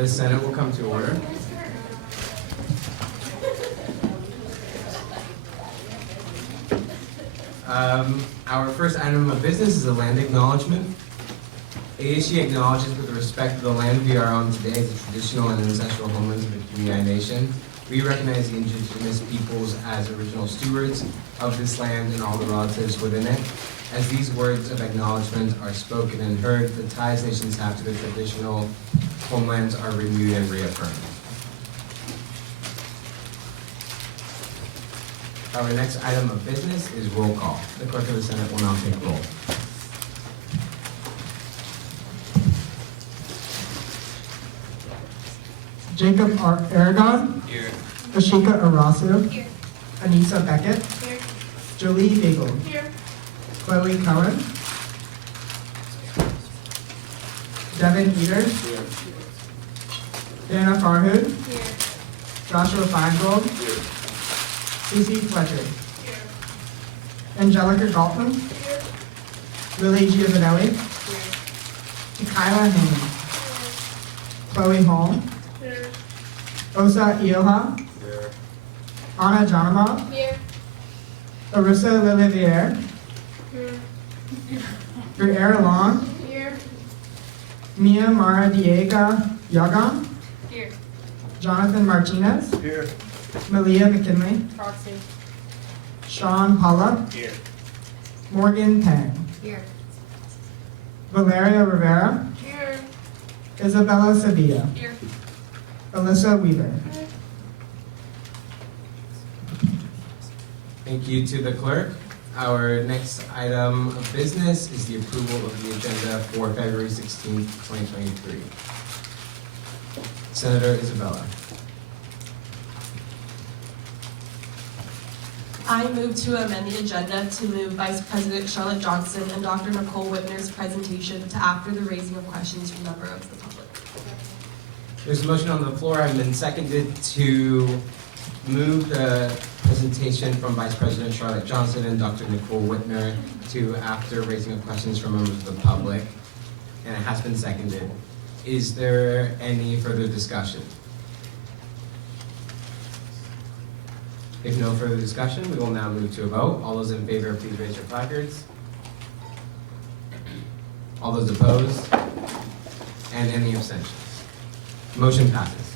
The Senate will come to order. Our first item of business is a land acknowledgement. ASG acknowledges with respect to the land we are on today as the traditional and ancestral homelands of the Kumeyaay Nation. We recognize the indigenous peoples as original stewards of this land and all the relatives within it. As these words of acknowledgement are spoken and heard, the ties nations have to their traditional homelands are renewed and reaffirmed. Our next item of business is roll call. The clerk of the Senate will now take roll. Jacob Aragon. Here. Ashika Arasu. Here. Anissa Beckett. Here. Jolie Bagel. Here. Chloe Cohen. Devin Peters. Here. Dana Farhood. Here. Joshua Feingold. Here. Cece Fletcher. Here. Angelica Galton. Here. Lily Giovanelli. Here. Kyla Haynes. Chloe Holm. Here. Osa Ioha. Here. Anna Janama. Here. Arissa Liliviere. Here. Guerrero Long. Here. Mia Mara Diego Yagan. Here. Jonathan Martinez. Here. Malia McKinley. Proxy. Sean Pollock. Here. Morgan Pang. Here. Valeria Rivera. Here. Isabella Sevilla. Here. Alyssa Weaver. Thank you to the clerk. Our next item of business is the approval of the agenda for February 16th, 2023. Senator Isabella. I move to amend the agenda to move Vice President Charlotte Johnson and Dr. Nicole Whitner's presentation to after the raising of questions from members of the public. There's a motion on the floor. I've been seconded to move the presentation from Vice President Charlotte Johnson and Dr. Nicole Whitner to after raising of questions from members of the public. And it has been seconded. Is there any further discussion? If no further discussion, we will now move to a vote. All those in favor, please raise your placards. All those opposed? And any abstentions? Motion passes.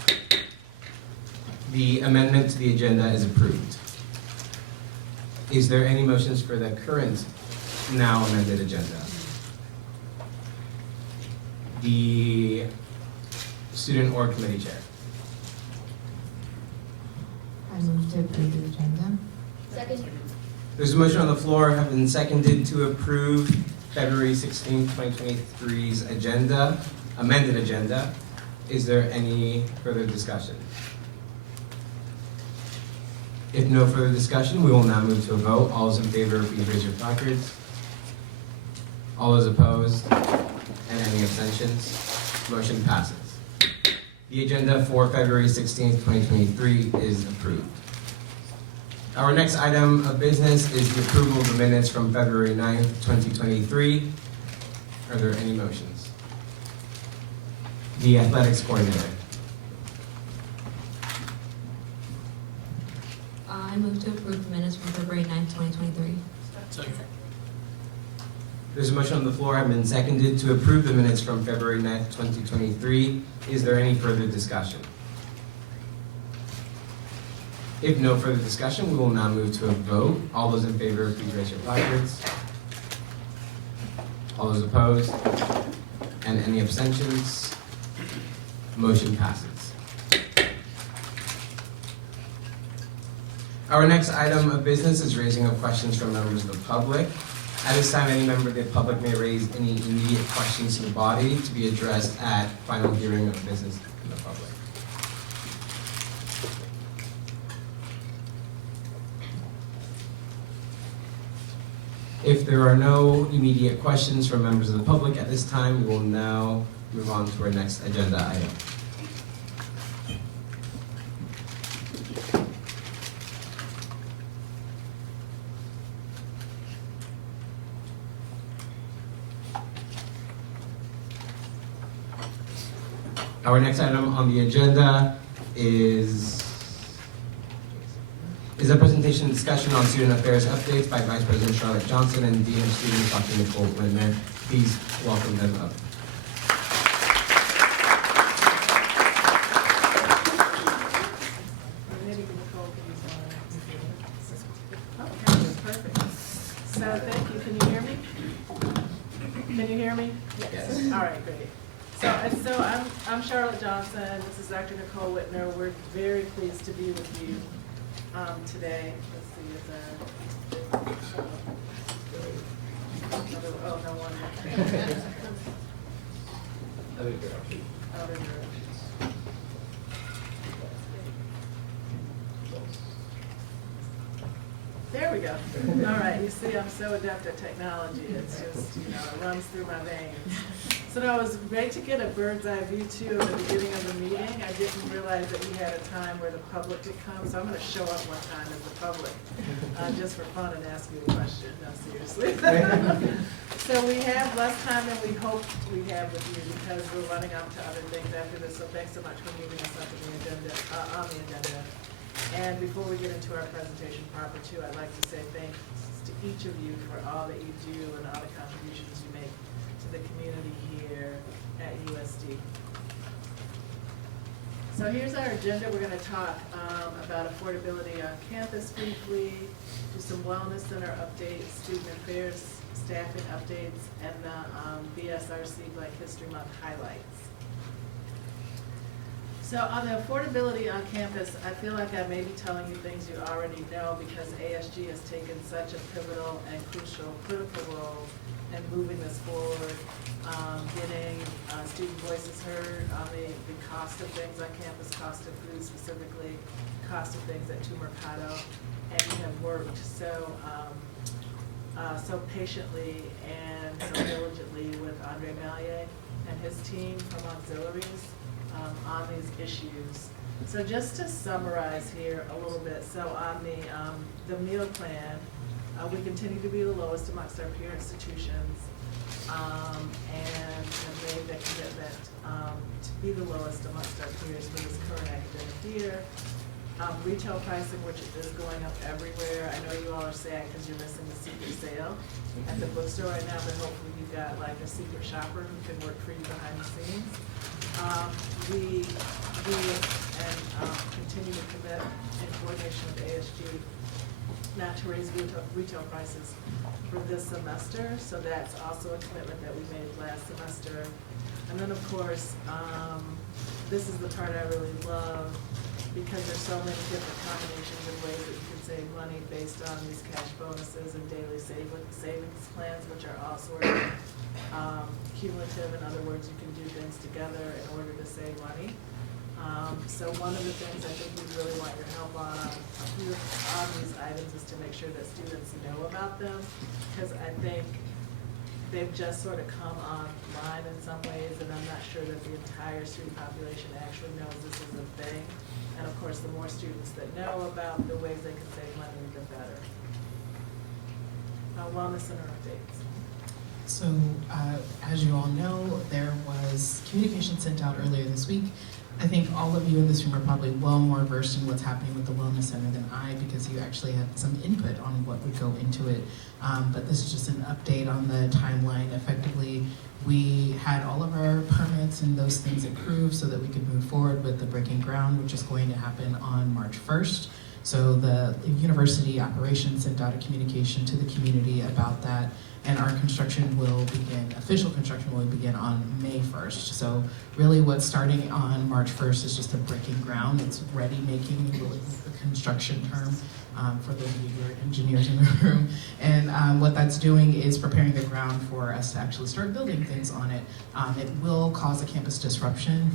The amendment to the agenda is approved. Is there any motions for the current, now amended agenda? The student or committee chair. I move to approve the agenda. Second. There's a motion on the floor, have been seconded to approve February 16, 2023's agenda, amended agenda. Is there any further discussion? If no further discussion, we will now move to a vote. All those in favor, please raise your placards. All those opposed, and any abstentions? Motion passes. The agenda for February 16th, 2023 is approved. Our next item of business is the approval of the minutes from February 9th, 2023. Are there any motions? The athletics coordinator. I move to approve the minutes from February 9th, 2023. There's a motion on the floor, have been seconded to approve the minutes from February 9th, 2023. Is there any further discussion? If no further discussion, we will now move to a vote. All those in favor, please raise your placards. All those opposed? And any abstentions? Motion passes. Our next item of business is raising of questions from members of the public. At this time, any member of the public may raise any immediate questions to the body to be addressed at final hearing of business in the public. If there are no immediate questions from members of the public at this time, we will now move on to our next agenda item. Our next item on the agenda is a presentation and discussion on student affairs updates by Vice President Charlotte Johnson and Dean of Students Dr. Nicole Whitmer. Please welcome them up. Okay, perfect. So, thank you. Can you hear me? Can you hear me? Yes. All right, great. So I'm Charlotte Johnson. This is Dr. Nicole Whitmer. We're very pleased to be with you today. Let's see, is oh, no one. Other directions. There we go. All right, you see, I'm so adept at technology. It's just, it runs through my veins. So no, it was great to get a bird's eye view too at the beginning of the meeting. I didn't realize that we had a time where the public could come, so I'm going to show up one time as the public, just for fun and ask you a question. No, seriously. So we have less time than we hoped we have with you because we're running out to other things after this. So thanks so much for moving us up on the agenda. And before we get into our presentation proper too, I'd like to say thanks to each of you for all that you do and all the contributions you make to the community here at USD. So here's our agenda. We're going to talk about affordability on campus briefly, do some wellness center updates, student affairs, staffing updates, and the BSRC Black History Month highlights. So on the affordability on campus, I feel like I may be telling you things you already know because ASG has taken such a pivotal and crucial critical role in moving this forward, getting student voices heard on the cost of things on campus, cost of food specifically, cost of things at Mercado, and we have worked so patiently and so diligently with Andre Mallier and his team from auxiliaries on these issues. So just to summarize here a little bit, so on the meal plan, we continue to be the lowest amongst our peer institutions and have made the commitment to be the lowest amongst our peers for this current academic year. Retail pricing, which is going up everywhere. I know you all are sad because you're missing the secret sale at the bookstore right now, but hopefully you've got like a secret shopper who can work for you behind the scenes. We continue to commit in coordination with ASG not to raise retail prices for this semester, so that's also a commitment that we made last semester. And then of course, this is the part I really love because there's so many different combinations and ways that you can save money based on these cash bonuses and daily savings plans, which are all sort of cumulative. In other words, you can do things together in order to save money. So one of the things I think we really want your help on these items is to make sure that students know about them, because I think they've just sort of come online in some ways, and I'm not sure that the entire student population actually knows this is a thing. And of course, the more students that know about the ways they can save money, the better. Wellness center updates. So, as you all know, there was communication sent out earlier this week. I think all of you in this room are probably well more versed in what's happening with the Wellness Center than I, because you actually had some input on what would go into it. But this is just an update on the timeline. Effectively, we had all of our permits and those things approved so that we could move forward with the breaking ground, which is going to happen on March 1st. So the university operations sent out a communication to the community about that, and our construction will begin, official construction will begin on May 1st. So really what's starting on March 1st is just a breaking ground. It's ready making, really the construction term for those of you who are engineers in the room. And what that's doing is preparing the ground for us to actually start building things on it. It will cause a campus disruption.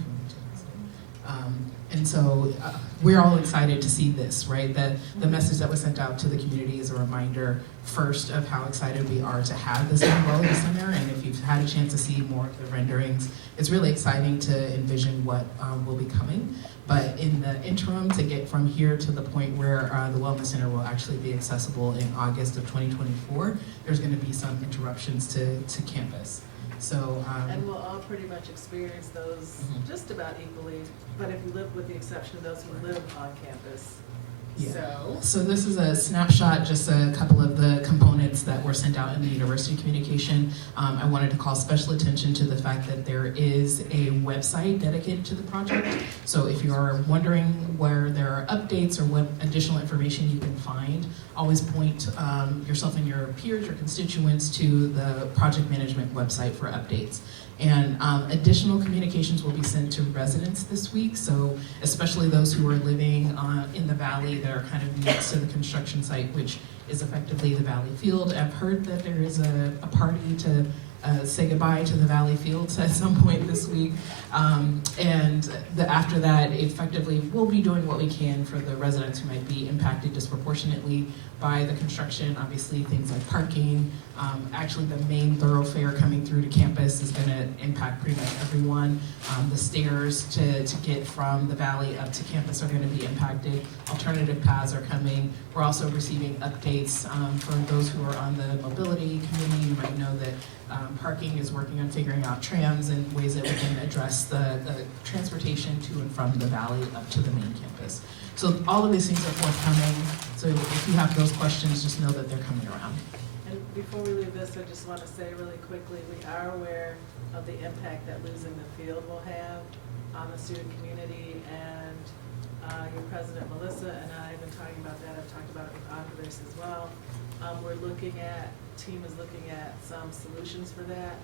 And so we're all excited to see this, right? The message that was sent out to the community is a reminder, first, of how excited we are to have this Wellness Center. And if you've had a chance to see more of the renderings, it's really exciting to envision what will be coming. But in the interim, to get from here to the point where the Wellness Center will actually be accessible in August of 2024, there's going to be some interruptions to campus. So, And we'll all pretty much experience those Mhm. just about equally, but if you live, with the exception of those who live on campus. yeah. So this is a snapshot, just a couple of the components that were sent out in the university communication. I wanted to call special attention to the fact that there is a website dedicated to the project. So if you are wondering where there are updates or what additional information you can find, always point yourself and your peers, your constituents, to the project management website for updates. And additional communications will be sent to residents this week, so especially those who are living in the valley that are kind of next to the construction site, which is effectively the Valley Field. I've heard that there is a party to say goodbye to the Valley Fields at some point this week. After that, effectively, we'll be doing what we can for the residents who might be impacted disproportionately by the construction. Obviously, things like parking. Actually, the main thoroughfare coming through to campus is going to impact pretty much everyone. The stairs to get from the valley up to campus are going to be impacted. Alternative paths are coming. We're also receiving updates for those who are on the mobility committee. You might know that parking is working on figuring out trams and ways that we can address the transportation to and from the valley up to the main campus. So all of these things are forthcoming. So if you have those questions, just know that they're coming around. And before we leave this, I just want to say really quickly, we are aware of the impact that losing the field will have on the student community, and your president, Melissa, and I have been talking about that. I've talked about it with Andres as well. Team is looking at some solutions for that,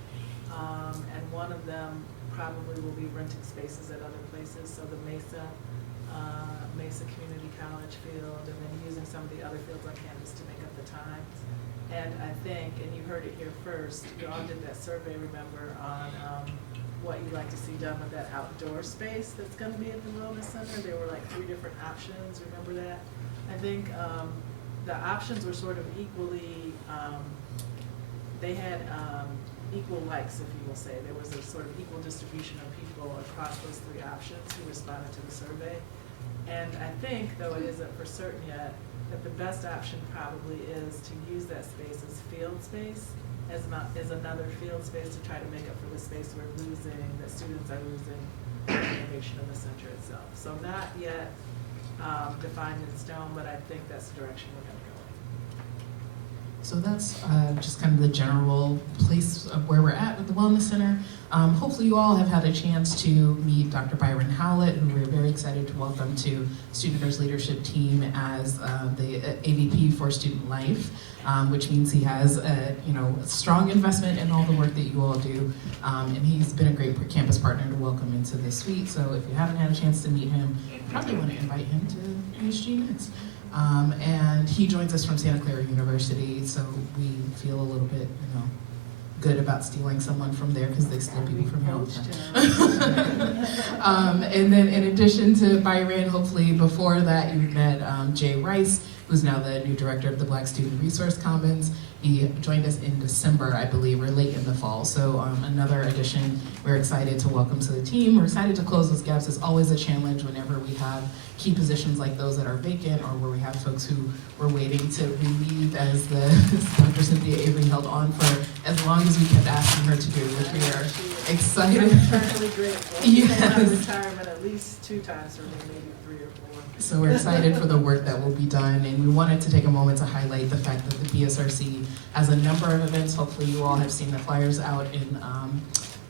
and one of them probably will be renting spaces at other places, so the Mesa Community College field, and then using some of the other fields on campus to make up the time. And I think, and you heard it here first, you all did that survey, remember, on what you'd like to see done with that outdoor space that's gonna be at the Wellness Center. There were like 3 different options, remember that? I think the options were sort of equally, they had equal likes, if you will say. There was a sort of equal distribution of people across those 3 options who responded to the survey. And I think, though it isn't for certain yet, that the best option probably is to use that space as field space, as another field space to try to make up for the space we're losing, that students are losing, the innovation of the center itself. So not yet defined in stone, but I think that's the direction we're going to go in. So that's just kind of the general place of where we're at with the Wellness Center. Hopefully you all have had a chance to meet Dr. Byron Howlett, who we're very excited to welcome to Student Affairs Leadership Team as the AVP for Student Life, which means he has a strong investment in all the work that you all do. And he's been a great campus partner to welcome into this suite. So if you haven't had a chance to meet him, you probably want to invite him to ASG next. And he joins us from Santa Clara University, so we feel a little bit, good about stealing someone from there because they steal people from here all the time. And then in addition to Byron, hopefully before that you met Jay Rice, who's now the new director of the Black Student Resource Commons. He joined us in December, I believe, or late in the fall. So another addition we're excited to welcome to the team. We're excited to close those gaps. It's always a challenge whenever we have key positions like those that are vacant, or where we have folks who were waiting to relieve, as Dr. Cynthia Avery held on for as long as we kept asking her to do, which we are excited. I'm eternally grateful. She came out of Yes. retirement at least 2 times for me, maybe 3 or 4. So we're excited for the work that will be done, and we wanted to take a moment to highlight the fact that the BSRC has a number of events. Hopefully you all have seen the flyers out in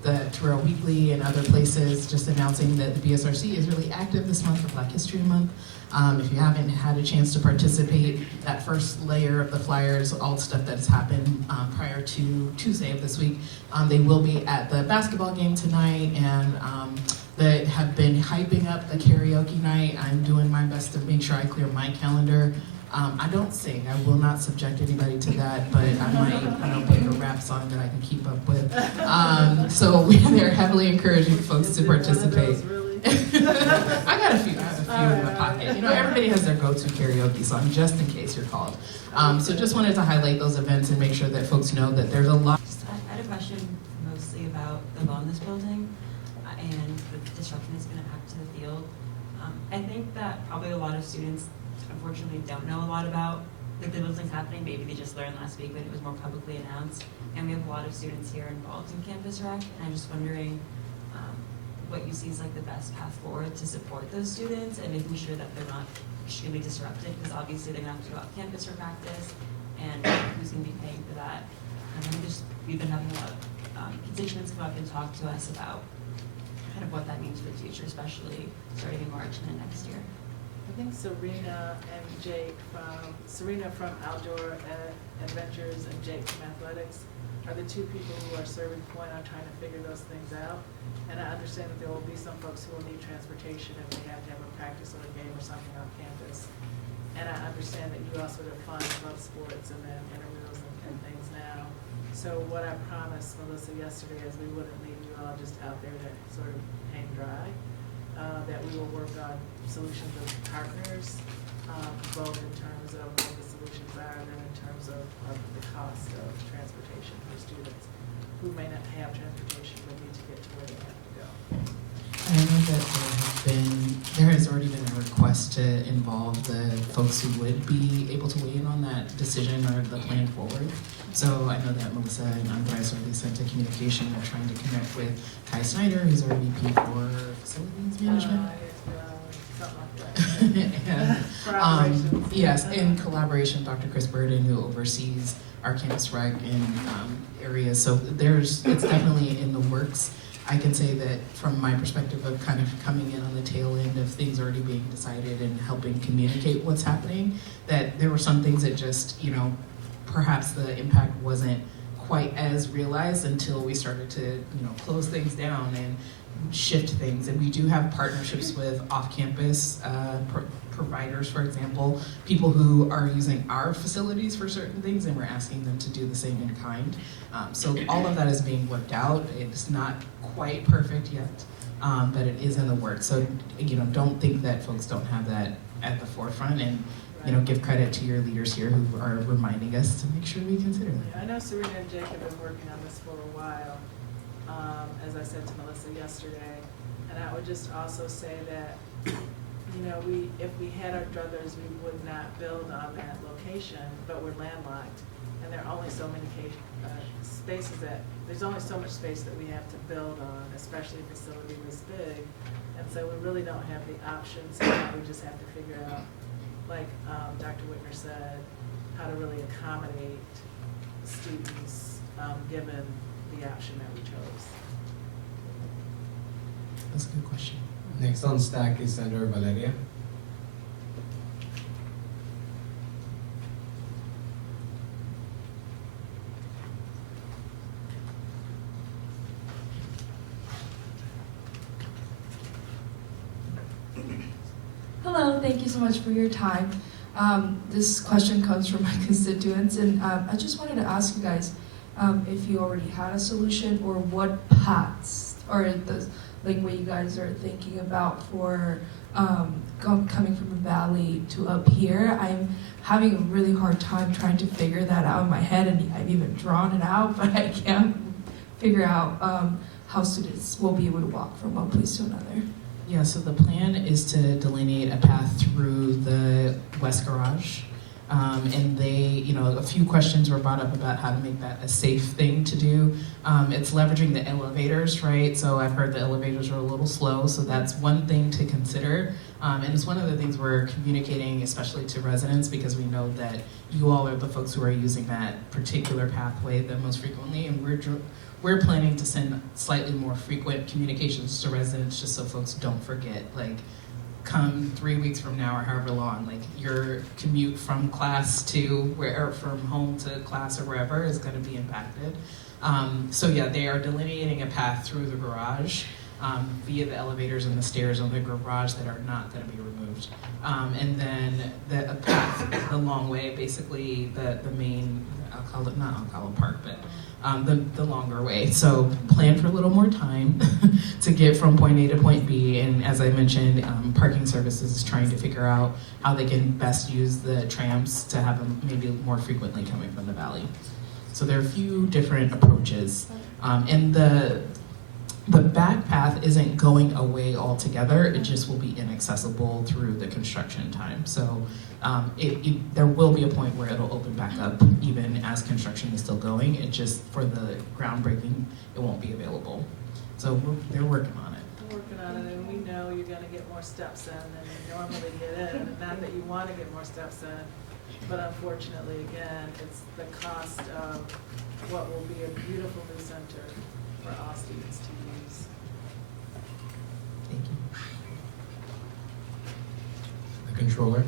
the Terrell Weekly and other places, just announcing that the BSRC is really active this month for Black History Month. If you haven't had a chance to participate, that first layer of the flyers, all the stuff that's happened prior to Tuesday of this week, they will be at the basketball game tonight, and that have been hyping up the karaoke night. I'm doing my best to make sure I clear my calendar. I don't sing. I will not subject anybody to that, but I might pick a rap song that I can keep up with. So they're heavily encouraging folks to participate. I got a few in my pocket. Everybody has their go-to karaoke song, just in case you're called. So just wanted to highlight those events and make sure that folks know that there's a lot. I had a question mostly about the wellness building and the disruption it's going to have to the field. I think that probably a lot of students unfortunately don't know a lot about that the building's happening. Maybe they just learned last week when it was more publicly announced. And we have a lot of students here involved in Campus Rec, and I'm just wondering what you see is like the best path forward to support those students and making sure that they're not extremely disrupted, because obviously they're gonna have to go out campus for practice, and who's gonna be paying for that? We've been having a lot of constituents come up and talk to us about kind of what that means for the future, especially starting in March and then next year. I think Serena from Outdoor Adventures and Jake from Athletics are the two people who are serving point on trying to figure those things out. And I understand that there will be some folks who will need transportation if they have to have a practice or a game or something on campus. And I understand that you also define club sports and then intramurals and things now. So what I promised Melissa yesterday is we wouldn't leave you all just out there to sort of hang dry. That we will work on solutions with partners, both in terms of what the solutions are and then in terms of the cost of transportation for students who may not have transportation but need to get to where they have to go. I know that there has already been a request to involve the folks who would be able to weigh in on that decision or the plan forward. So I know that Melissa and Andres already sent a communication. We're trying to connect with Kai Snyder, who's our VP for Facilities Management. Something like that. And, For operations. yes, in collaboration, Dr. Chris Burden, who oversees our campus rec in areas. So it's definitely in the works. I can say that from my perspective of kind of coming in on the tail end of things already being decided and helping communicate what's happening, that there were some things that just, perhaps the impact wasn't quite as realized until we started to, close things down and shift things. And we do have partnerships with off-campus providers, for example, people who are using our facilities for certain things, and we're asking them to do the same in kind. So all of that is being worked out. It's not quite perfect yet, but it is in the works. So, don't think that folks don't have that at the forefront, and give credit to your leaders here who are reminding us to make sure we consider that. Yeah, I know Serena and Jake have been working on this for a while, as I said to Melissa yesterday. And I would just also say that, if we had our druthers, we would not build on that location, but we're landlocked. And there are only so many spaces there's only so much space that we have to build on, especially a facility this big. And so we really don't have the options. So now we just have to figure out, like Dr. Whitner said, how to really accommodate students given the option that we chose. That's a good question. Next on stack is Senator Valeria. Hello, thank you so much for your time. This question comes from my constituents, and I just wanted to ask you guys if you already had a solution or what paths or what you guys are thinking about for coming from the valley to up here. I'm having a really hard time trying to figure that out in my head, and I've even drawn it out, but I can't figure out how students will be able to walk from one place to another. Yeah, so the plan is to delineate a path through the West Garage. And a few questions were brought up about how to make that a safe thing to do. It's leveraging the elevators, right? So I've heard the elevators are a little slow, so that's one thing to consider. And it's one of the things we're communicating, especially to residents, because we know that you all are the folks who are using that particular pathway the most frequently, and we're planning to send slightly more frequent communications to residents just so folks don't forget, come 3 weeks from now or however long, your commute from class to from home to class or wherever is going to be impacted. So yeah, they are delineating a path through the garage via the elevators and the stairs on the garage that are not going to be removed. And then the path the long way, basically the main, not Alcala Park, but the longer way. So plan for a little more time to get from point A to point B. And as I mentioned, parking services is trying to figure out how they can best use the trams to have them maybe more frequently coming from the valley. So there are a few different approaches. And The back path isn't going away altogether, it just will be inaccessible through the construction time. So there will be a point where it'll open back up even as construction is still going. It just, for the groundbreaking, it won't be available. So they're working on it. We're working on it, and we know you're gonna get more steps in than you normally get in, and not that you wanna get more steps in, but unfortunately, again, it's the cost of what will be a beautiful new center for all students to use. Thank you. The controller.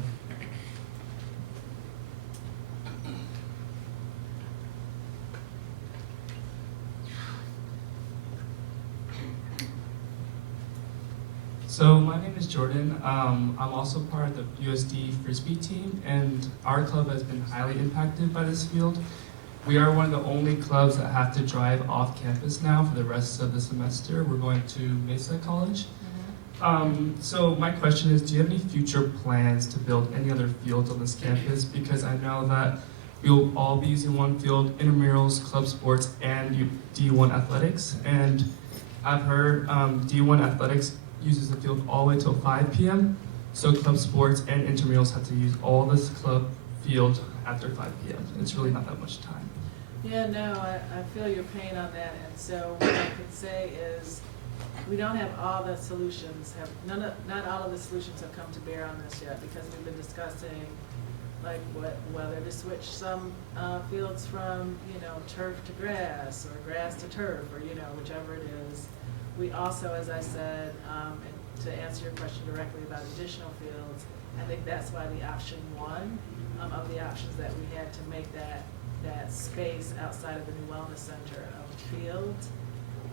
So my name is Jordan. I'm also part of the USD Frisbee team, and our club has been highly impacted by this field. We are one of the only clubs that have to drive off campus now for the rest of the semester. We're going to Mesa College. So my question is, do you have any future plans to build any other fields on this campus? Because I know that we'll all be using one field, intramurals, club sports, and D1 athletics. And I've heard D1 athletics uses the field all the way till 5 p.m. So club sports and intramurals have to use all this club field after 5 p.m. It's really not that much time. Yeah, no, I feel your pain on that, and so what I could say is, we don't have all the solutions, not all of the solutions have come to bear on this yet, because we've been discussing, like, whether to switch some fields from, turf to grass, or grass to turf, or, whichever it is. We also, as I said, and to answer your question directly about additional fields, I think that's why the option one of the options that we had to make that space outside of the new wellness center of field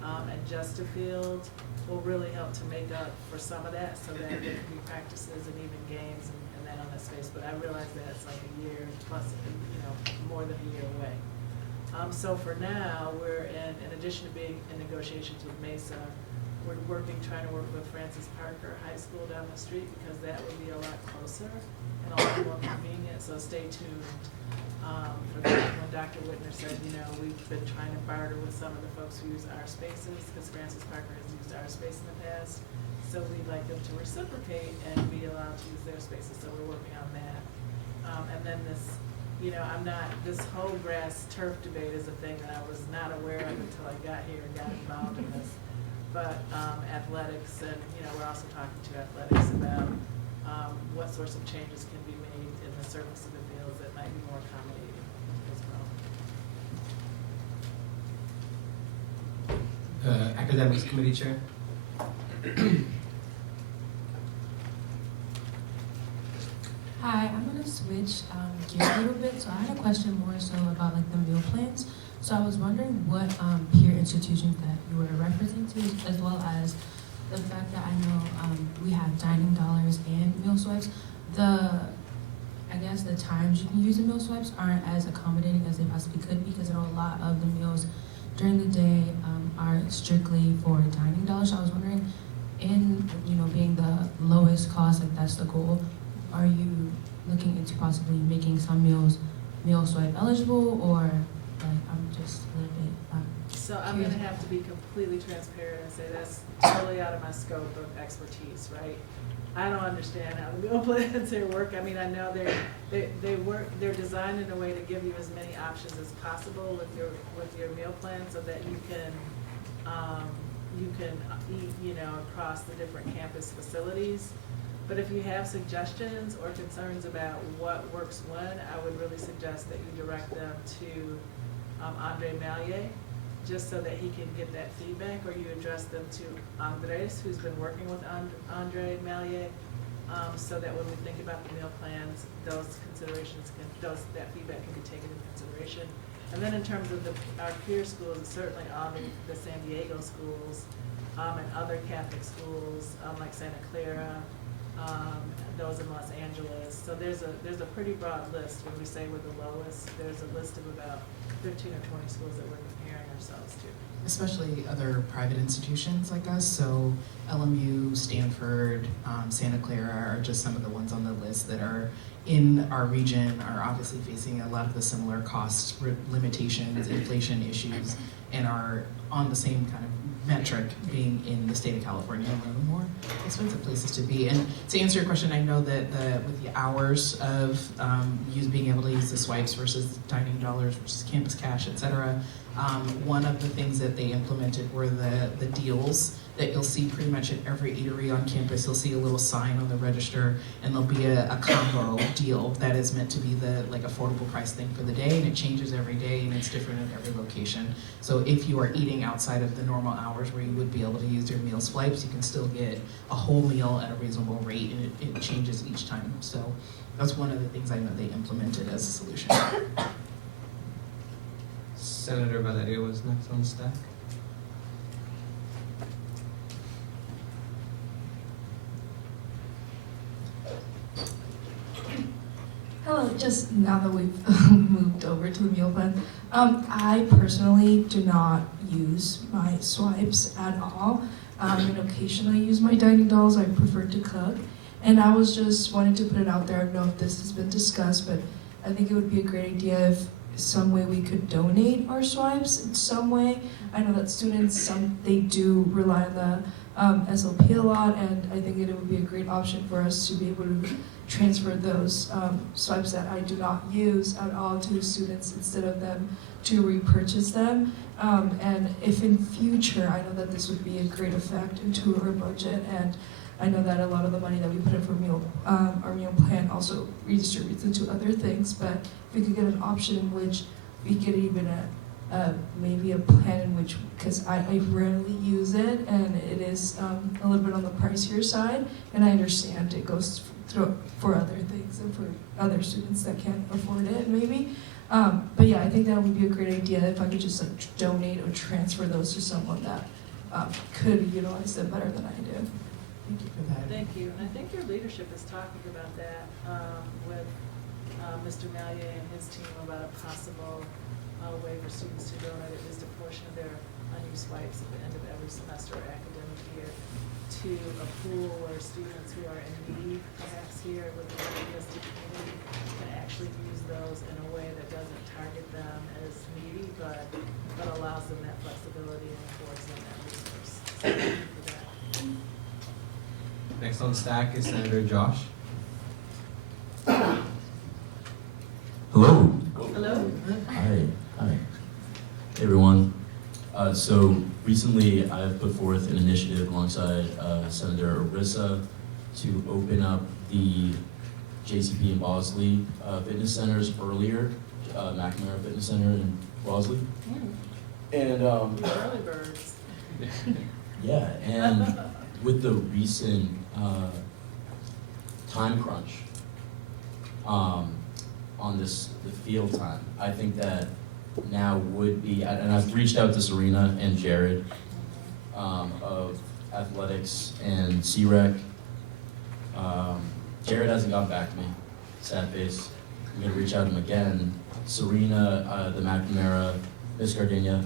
and just a field will really help to make up for some of that, so that there can be practices and even games and that on that space. But I realize that it's like a year plus, more than a year away. So for now, we're in addition to being in negotiations with Mesa, we're trying to work with Francis Parker High School down the street, because that would be a lot closer and a lot more convenient, so stay tuned. For that, when Dr. Whitner said, we've been trying to barter with some of the folks who use our spaces, because Francis Parker has used our space in the past, so we'd like them to reciprocate and be allowed to use their spaces, so we're working on that. And then this, this whole grass turf debate is a thing that I was not aware of until I got here and got involved in this. But athletics, and we're also talking to athletics about what sorts of changes can be made in the surface of the fields that might be more accommodating as well. Academics Committee Chair. Hi, I'm gonna switch gears a little bit. So I had a question more so about like the meal plans. So I was wondering what peer institutions that you were referencing to, as well as the fact that I know we have dining dollars and meal swipes. I guess the times you can use the meal swipes aren't as accommodating as they possibly could be, because I know a lot of the meals during the day are strictly for dining dollars. So I was wondering, in being the lowest cost, like that's the goal, are you looking into possibly making some meals meal swipe eligible, or like I'm just a little bit So I'm gonna have to be completely transparent and say that's totally out of my scope of expertise, right? I don't understand how the meal plans here work. I mean, I know they're designed in a way to give you as many options as possible with your meal plan, so that you can eat, across the different campus facilities. But if you have suggestions or concerns about what works when, I would really suggest that you direct them to Andre Mallier, just so that he can get that feedback, or you address them to Andres, who's been working with Andre Mallier, so that when we think about the meal plans, those considerations that feedback can be taken into consideration. And then in terms of our peer schools, certainly all the San Diego schools and other Catholic schools like Santa Clara, those in Los Angeles. So there's a pretty broad list. When we say we're the lowest, there's a list of about 15 or 20 schools that we're comparing ourselves to. Especially other private institutions like us, so LMU, Stanford, Santa Clara are just some of the ones on the list that are in our region, are obviously facing a lot of the similar cost limitations, inflation issues, and are on the same kind of metric, being in the state of California, one of the more expensive places to be. And to answer your question, I know that with the hours of being able to use the swipes versus dining dollars versus campus cash, et cetera, one of the things that they implemented were the deals that you'll see pretty much at every eatery on campus. You'll see a little sign on the register, and there'll be a combo deal that is meant to be the affordable price thing for the day, and it changes every day, and it's different at every location. So if you are eating outside of the normal hours where you would be able to use your meal swipes, you can still get a whole meal at a reasonable rate, and it changes each time. So that's one of the things I know they implemented as a solution. Senator Valeria was next on the stack. Hello, just now that we've moved over to the meal plan, I personally do not use my swipes at all. And occasionally use my dining dolls. I prefer to cook. And I was just wanting to put it out there. I don't know if this has been discussed, but I think it would be a great idea if some way we could donate our swipes in some way. I know that students, they do rely on the SLP a lot, and I think that it would be a great option for us to be able to transfer those swipes that I do not use at all to students instead of them to repurchase them. And if in future, I know that this would be a great effect into our budget, and I know that a lot of the money that we put in for our meal plan also redistributes into other things, but if we could get an option in which we get even maybe a plan in which, because I rarely use it, and it is a little bit on the pricier side, and I understand it goes through for other things and for other students that can't afford it maybe. But yeah, I think that would be a great idea if I could just donate or transfer those to someone that could utilize them better than I do. Thank you for that. Thank you, and I think your leadership is talking about that with Mr. Mallier and his team about a possible way for students to donate at least a portion of their unused swipes at the end of every semester or academic year to a pool where students who are in need, perhaps here within the USD community, can actually use those in a way that doesn't target them as needy, but allows them that flexibility and affords them that resource. So thank you for that. Next on the stack is Senator Josh. Hello. Hello? Hi. Hey everyone. So recently I've put forth an initiative alongside Senator Orissa to open up the JCP and Bosley fitness centers earlier, McNamara Fitness Center in Bosley. And Early birds. yeah, and with the recent time crunch on the field time, I think that now would be, and I've reached out to Serena and Jared of athletics and CREC. Jared hasn't gotten back to me, sad face. I'm gonna reach out to him again. Serena, the McNamara, Miss Gardenia,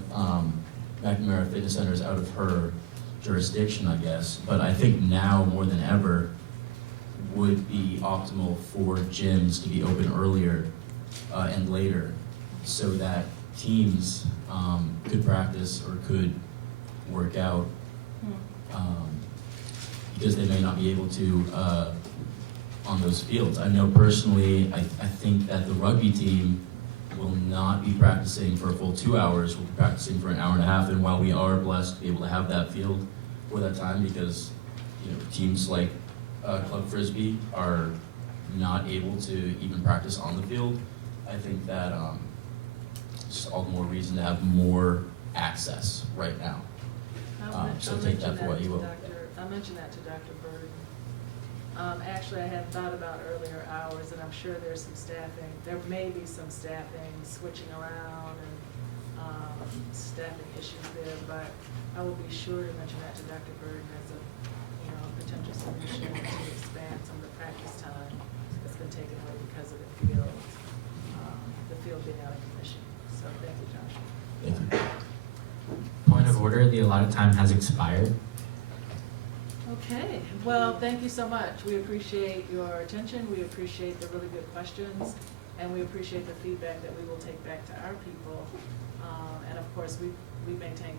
McNamara Fitness Center is out of her jurisdiction, I guess, but I think now more than ever would be optimal for gyms to be open earlier and later so that teams could practice or could work out because they may not be able to on those fields. I know personally, I think that the rugby team will not be practicing for a full 2 hours, we'll be practicing for an hour and a half, and while we are blessed to be able to have that field for that time because teams like Club Frisbee are not able to even practice on the field, I think that just all the more reason to have more access right now. So take that for what you will. I'll mention that to Dr. Burden. Actually, I had thought about earlier hours, and I'm sure there's some staffing. There may be some staffing switching around and staffing issues there, but I will be sure to mention that to Dr. Burden as a potential solution to expand some of the practice time that's been taken away because of the field being out of commission. So thank you, Josh. Thank you. Point of order, the allotted time has expired. Okay, well, thank you so much. We appreciate your attention, we appreciate the really good questions, and we appreciate the feedback that we will take back to our people. And of course, we we maintain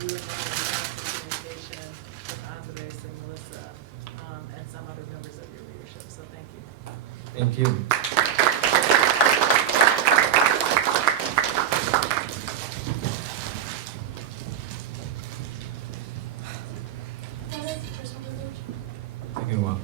we were in constant communication with Andres and Melissa, and some other members of your leadership, so thank you. Thank you. Taking a while.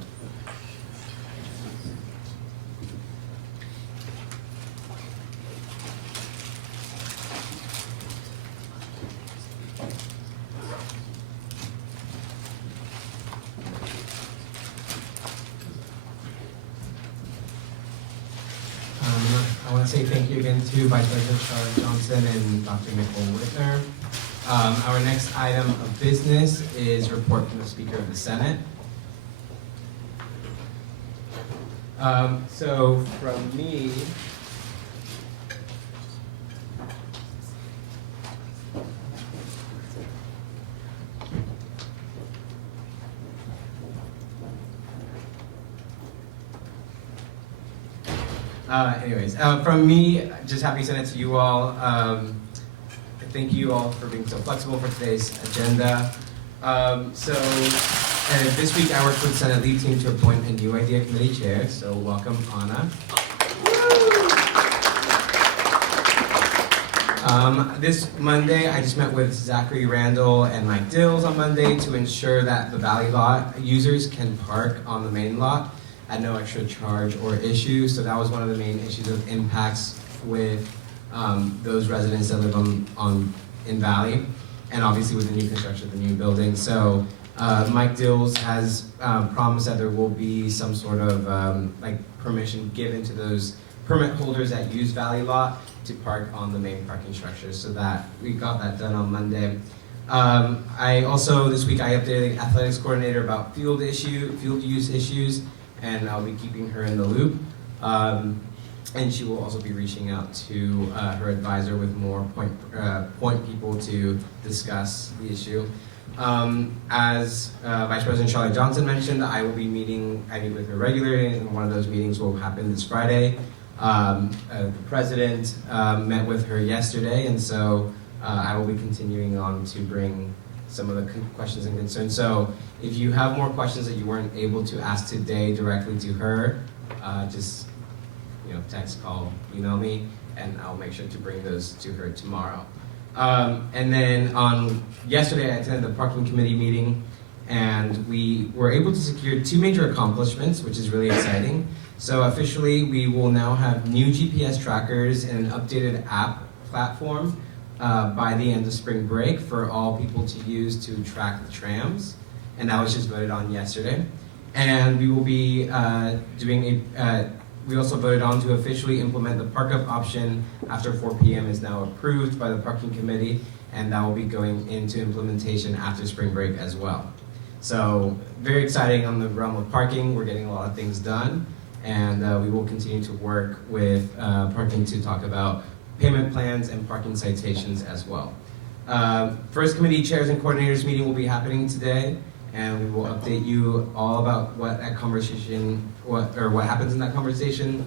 I want to say thank you again to Vice President Charlotte Johnson and Dr. Nicole Whitner. Our next item of business is report from the Speaker of the Senate. So from me, from me, just happy to send it to you all. Thank you all for being so flexible for today's agenda. This week I worked with Senate lead team to appoint a new idea committee chair, so welcome, Anna. This Monday, I just met with Zachary Randall and Mike Dills on Monday to ensure that the Valley Lot users can park on the main lot at no extra charge or issue. So that was one of the main issues of impacts with those residents that live in Valley, and obviously with the new construction of the new building. So Mike Dills has promised that there will be some sort of permission given to those permit holders that use Valley Lot to park on the main parking structure. So that we got that done on Monday. This week I updated the athletics coordinator about field use issues, and I'll be keeping her in the loop. And she will also be reaching out to her advisor with more point people to discuss the issue. As Vice President Charlotte Johnson mentioned, I meet with her regularly, and one of those meetings will happen this Friday. The President met with her yesterday, and so I will be continuing on to bring some of the questions and concerns. So if you have more questions that you weren't able to ask today directly to her, just text, call, email me, and I'll make sure to bring those to her tomorrow. And then on yesterday, I attended the parking committee meeting, and we were able to secure 2 major accomplishments, which is really exciting. So officially, we will now have new GPS trackers and an updated app platform by the end of spring break for all people to use to track the trams, and that was just voted on yesterday. And we will be we also voted on to officially implement the park up option after 4 p.m. is now approved by the parking committee, and that will be going into implementation after spring break as well. So very exciting on the realm of parking. We're getting a lot of things done, and we will continue to work with parking to talk about payment plans and parking citations as well. First committee chairs and coordinators meeting will be happening today, and we will update you all about what happens in that conversation.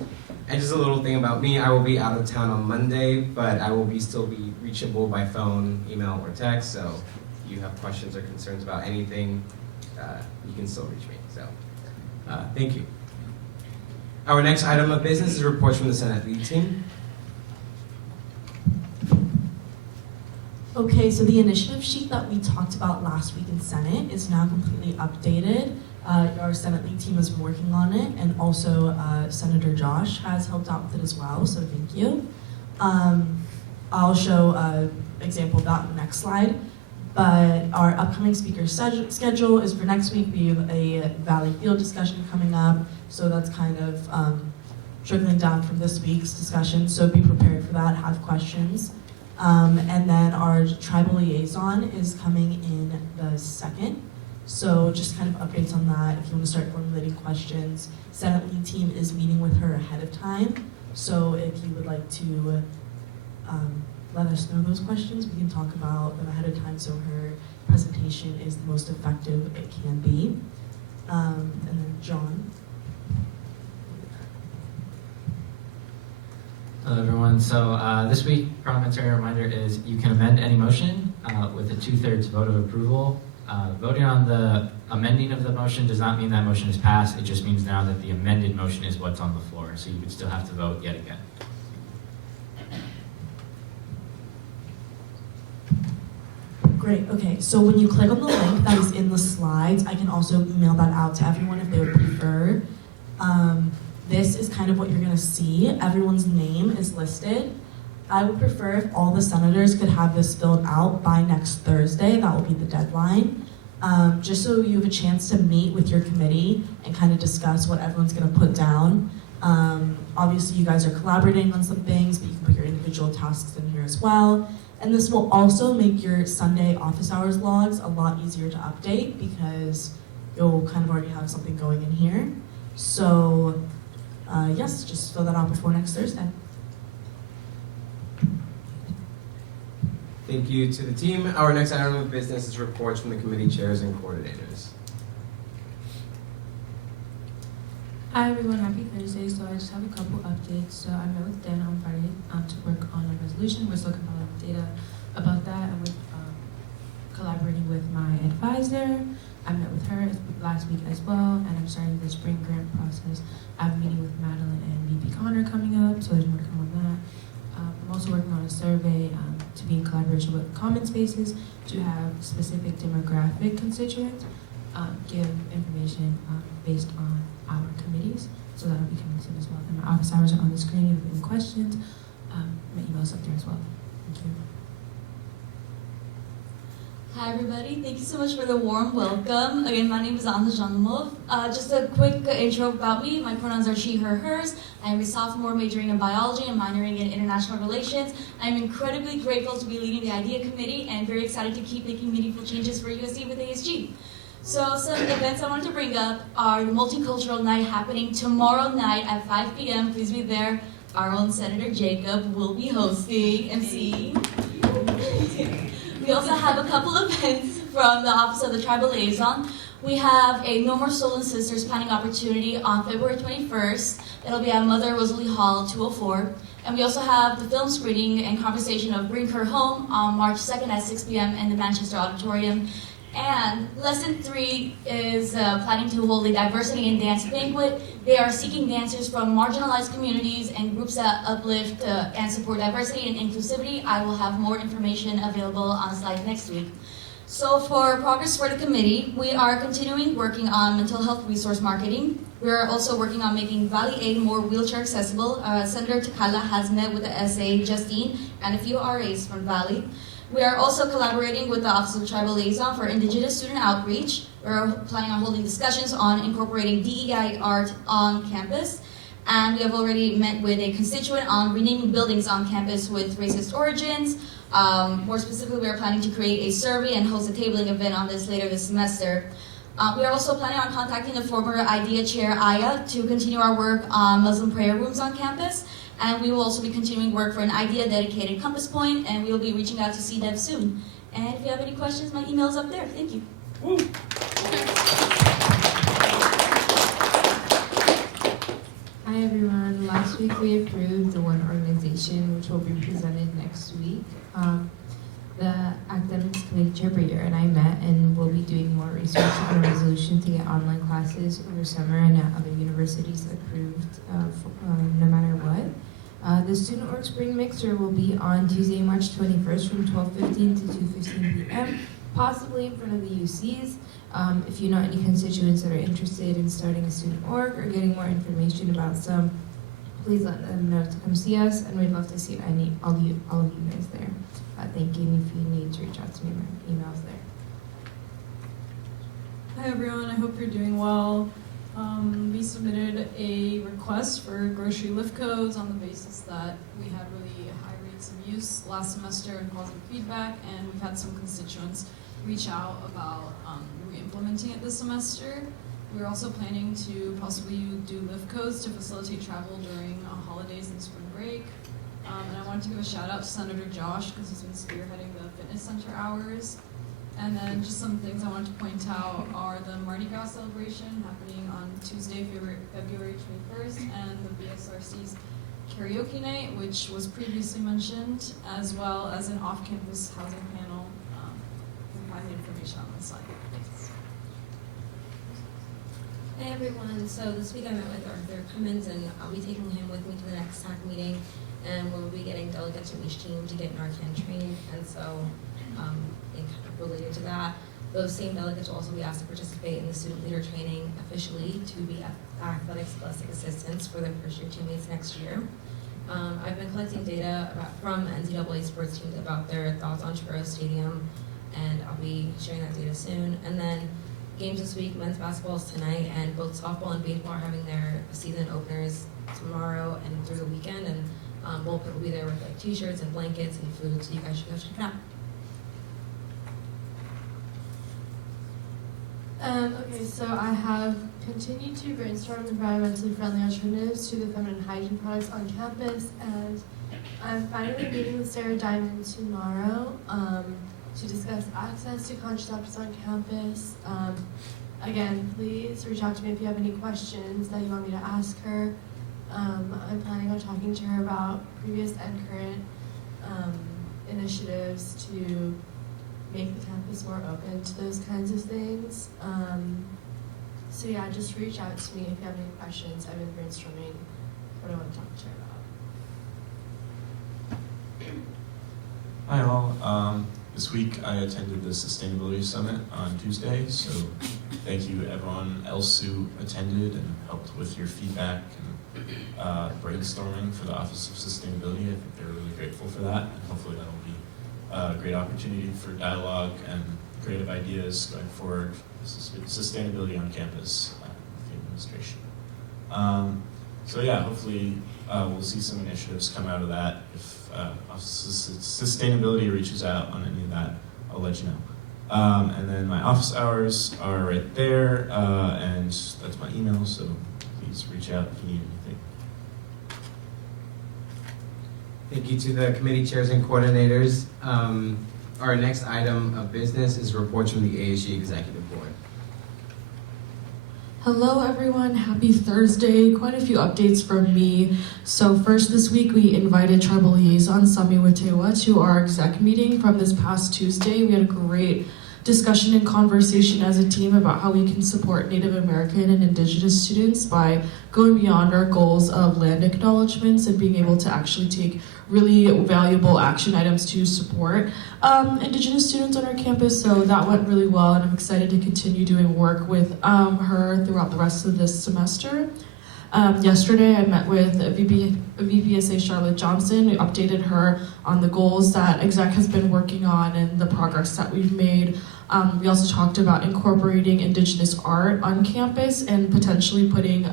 And just a little thing about me, I will be out of town on Monday, but I will still be reachable by phone, email, or text. So if you have questions or concerns about anything, you can still reach me. So thank you. Our next item of business is reports from the Senate lead team. Okay, so the initiative sheet that we talked about last week in Senate is now completely updated. Our Senate lead team is working on it, and also Senator Josh has helped out with it as well, so thank you. I'll show an example of that in the next slide. But our upcoming speaker schedule is for next week. We have a Valley Field discussion coming up, so that's kind of trickling down from this week's discussion, so be prepared for that, have questions. And then our tribal liaison is coming in the 2nd. So just kind of updates on that if you want to start formulating questions. Senate lead team is meeting with her ahead of time. So if you would like to let us know those questions, we can talk about them ahead of time so her presentation is the most effective it can be. And then John. Hello, everyone. So this week, parliamentary reminder is you can amend any motion with a 2/3 vote of approval. Voting on the amending of the motion does not mean that motion is passed. It just means now that the amended motion is what's on the floor. So you would still have to vote yet again. Great, okay, so when you click on the link that is in the slides, I can also email that out to everyone if they would prefer. This is kind of what you're gonna see. Everyone's name is listed. I would prefer if all the senators could have this filled out by next Thursday. That will be the deadline. Just so you have a chance to meet with your committee and kind of discuss what everyone's gonna put down. Obviously, you guys are collaborating on some things, but you can put your individual tasks in here as well. And this will also make your Sunday office hours logs a lot easier to update because you'll kind of already have something going in here. So, yes, just fill that out before next Thursday. Thank you to the team. Our next item of business is reports from the committee chairs and coordinators. Hi everyone, happy Thursday. So I just have a couple updates. So I met with Dan on Friday to work on a resolution. We're still compiling data about that, and we're collaborating with my advisor. I met with her last week as well, and I'm starting the spring grant process. I have a meeting with Madeline and VP Connor coming up, so there's more to come on that. I'm also working on a survey to be in collaboration with Common Spaces to have specific demographic constituents give information based on our committees. So that'll be coming soon as well. And my office hours are on the screen if you have any questions. My email's up there as well. Thank you. Hi everybody, thank you so much for the warm welcome. Again, my name is Anna Janmov. Just a quick intro about me. My pronouns are she, her, hers. I am a sophomore majoring in biology and minoring in international relations. I am incredibly grateful to be leading the IDEA committee and very excited to keep making meaningful changes for USD with ASG. So some events I wanted to bring up are the Multicultural Night happening tomorrow night at 5 p.m. Please be there. Our own Senator Jacob will be hosting, MC. We also have a couple of events from the Office of the Tribal Liaison. We have a No More Stolen Sisters planning opportunity on February 21st. That'll be at Mother Rosalie Hall, 204. And we also have the film screening and conversation of Bring Her Home on March 2nd at 6 p.m. in the Manchester Auditorium. And Lesson 3 is planning to hold a diversity in dance banquet. They are seeking dancers from marginalized communities and groups that uplift and support diversity and inclusivity. I will have more information available on slides next week. So for progress for the committee, we are continuing working on mental health resource marketing. We are also working on making Valley Aid more wheelchair accessible. Senator Takala has met with the SA, Justine, and a few RAs from Valley. We are also collaborating with the Office of the Tribal Liaison for Indigenous Student Outreach. We're planning on holding discussions on incorporating DEI art on campus. And we have already met with a constituent on renaming buildings on campus with racist origins. More specifically, we are planning to create a survey and host a tabling event on this later this semester. We are also planning on contacting the former IDEA chair, Aya, to continue our work on Muslim prayer rooms on campus. And we will also be continuing work for an IDEA-dedicated compass point, and we will be reaching out to CDEV soon. And if you have any questions, my email is up there. Thank you. Hi everyone. Last week we approved the one organization which will be presented next week. The academics committee chair Breeder and I met and we'll be doing more research on a resolution to get online classes over summer and at other universities approved no matter what. The Student Org Spring Mixer will be on Tuesday, March 21st from 12:15 to 2:15 p.m., possibly in front of the UCs. If you know any constituents that are interested in starting a student org or getting more information about some, please let them know to come see us, and we'd love to see all of you guys there. Thank you, and if you need to reach out to me, my email's there. Hi everyone, I hope you're doing well. We submitted a request for grocery lift codes on the basis that we had really high rates of use last semester and positive feedback, and we've had some constituents reach out about re-implementing it this semester. We're also planning to possibly do lift codes to facilitate travel during holidays and spring break. And I wanted to give a shout out to Senator Josh because he's been spearheading the fitness center hours. And then just some things I wanted to point out are the Mardi Gras celebration happening on Tuesday, February 21st, and the BSRC's karaoke night, which was previously mentioned, as well as an off-campus housing panel. You can find the information on the slide. Thanks. Hey everyone, so this week I met with Arthur Cummins and I'll be taking him with me to the next SAC meeting, and we'll be getting delegates from each team to get Narcan trained, and so in kind of related to that, those same delegates will also be asked to participate in the student leader training officially to be athletic scholastic assistants for their first year teammates next year. I've been collecting data from NCAA sports teams about their thoughts on Churro Stadium, and I'll be sharing that data soon. And then games this week, men's basketball is tonight, and both softball and baseball are having their season openers tomorrow and through the weekend, and Bullpit will be there with like t-shirts and blankets and food, so you guys should go check it out. Okay, so I have continued to brainstorm environmentally friendly alternatives to the feminine hygiene products on campus, and I'm finally meeting with Sarah Diamond tomorrow to discuss access to contraceptives on campus. Again, please reach out to me if you have any questions that you want me to ask her. I'm planning on talking to her about previous and current initiatives to make the campus more open to those kinds of things. So yeah, just reach out to me if you have any questions. I've been brainstorming what I want to talk to her about. Hi all. This week I attended the Sustainability Summit on Tuesday, so thank you everyone else who attended and helped with your feedback and brainstorming for the Office of Sustainability. I think they're really grateful for that, and hopefully that'll be a great opportunity for dialogue and creative ideas going forward. Sustainability on campus with the administration. So yeah, hopefully we'll see some initiatives come out of that. If sustainability reaches out on any of that, I'll let you know. And then my office hours are right there, and that's my email, so please reach out if you need anything. Thank you to the committee chairs and coordinators. Our next item of business is reports from the ASG Executive Board. Hello everyone, happy Thursday. Quite a few updates from me. So first this week we invited Tribal Liaison Sami Watewa to our exec meeting from this past Tuesday. We had a great discussion and conversation as a team about how we can support Native American and Indigenous students by going beyond our goals of land acknowledgements and being able to actually take really valuable action items to support Indigenous students on our campus. So that went really well, and I'm excited to continue doing work with her throughout the rest of this semester. Yesterday I met with VPSA Charlotte Johnson. We updated her on the goals that exec has been working on and the progress that we've made. We also talked about incorporating Indigenous art on campus and potentially putting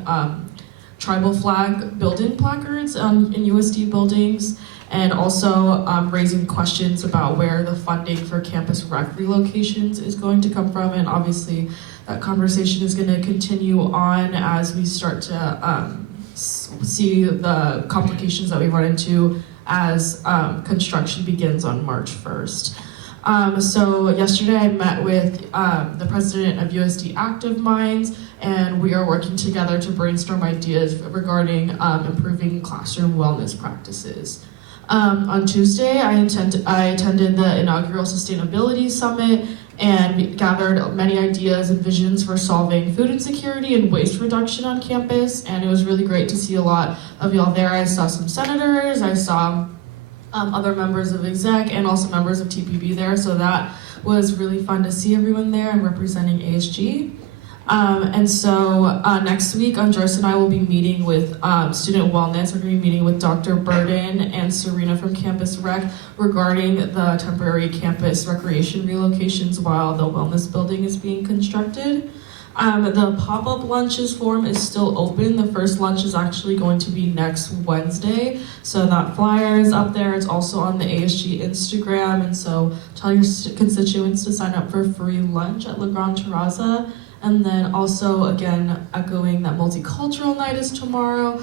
tribal flag build-in placards in USD buildings, and also raising questions about where the funding for campus rec relocations is going to come from. And obviously that conversation is going to continue on as we start to see the complications that we run into as construction begins on March 1st. So yesterday I met with the president of USD Active Minds, and we are working together to brainstorm ideas regarding improving classroom wellness practices. On Tuesday, I attended the inaugural Sustainability Summit and gathered many ideas and visions for solving food insecurity and waste reduction on campus, and it was really great to see a lot of y'all there. I saw some senators, I saw other members of exec, and also members of TPB there, so that was really fun to see everyone there and representing ASG. And so next week, Joyce and I will be meeting with student wellness. We're going to be meeting with Dr. Burden and Serena from Campus Rec regarding the temporary campus recreation relocations while the wellness building is being constructed. The pop-up lunches form is still open. The first lunch is actually going to be next Wednesday. So that flyer is up there. It's also on the ASG Instagram. And so tell your constituents to sign up for free lunch at La Grande Terraza. And then also, again, echoing that multicultural night is tomorrow.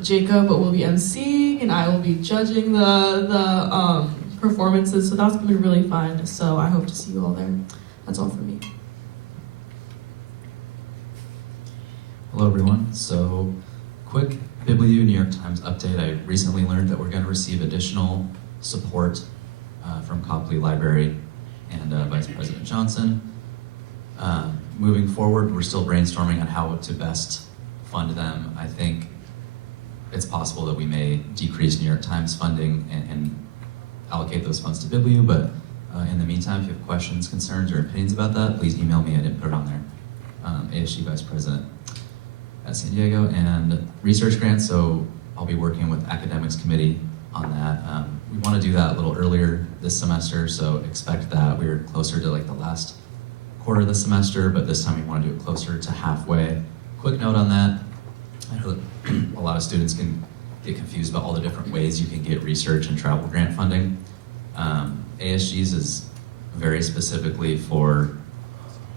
Jacob will be emceeing, and I will be judging the performances. So that's going to be really fun. So I hope to see you all there. That's all from me. Hello everyone. So quick Bibliu New York Times update. I recently learned that we're going to receive additional support from Copley Library and Vice President Johnson. Moving forward, we're still brainstorming on how to best fund them. I think it's possible that we may decrease New York Times funding and allocate those funds to Bibliu, but in the meantime, if you have questions, concerns, or opinions about that, please email me. I didn't put it on there. ASG Vice President at San Diego, and research grants, so I'll be working with Academics Committee on that. We want to do that a little earlier this semester, so expect that. We're closer to like the last quarter of the semester, but this time we want to do it closer to halfway. Quick note on that, I know that a lot of students can get confused about all the different ways you can get research and travel grant funding. ASG's is very specifically for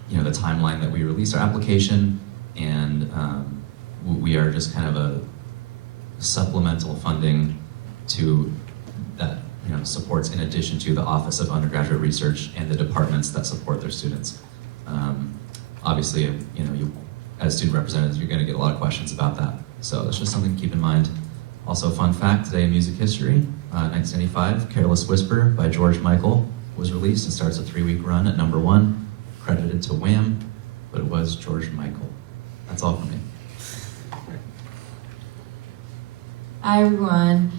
the timeline that we release our application, and we are just kind of a supplemental funding to that supports in addition to the Office of Undergraduate Research and the departments that support their students. Obviously, you as student representatives, you're going to get a lot of questions about that, so it's just something to keep in mind. Also, fun fact, today in music history, 1995, Careless Whisper by George Michael was released. It starts a 3-week run at #1, credited to Wham, but it was George Michael. That's all from me. Hi everyone.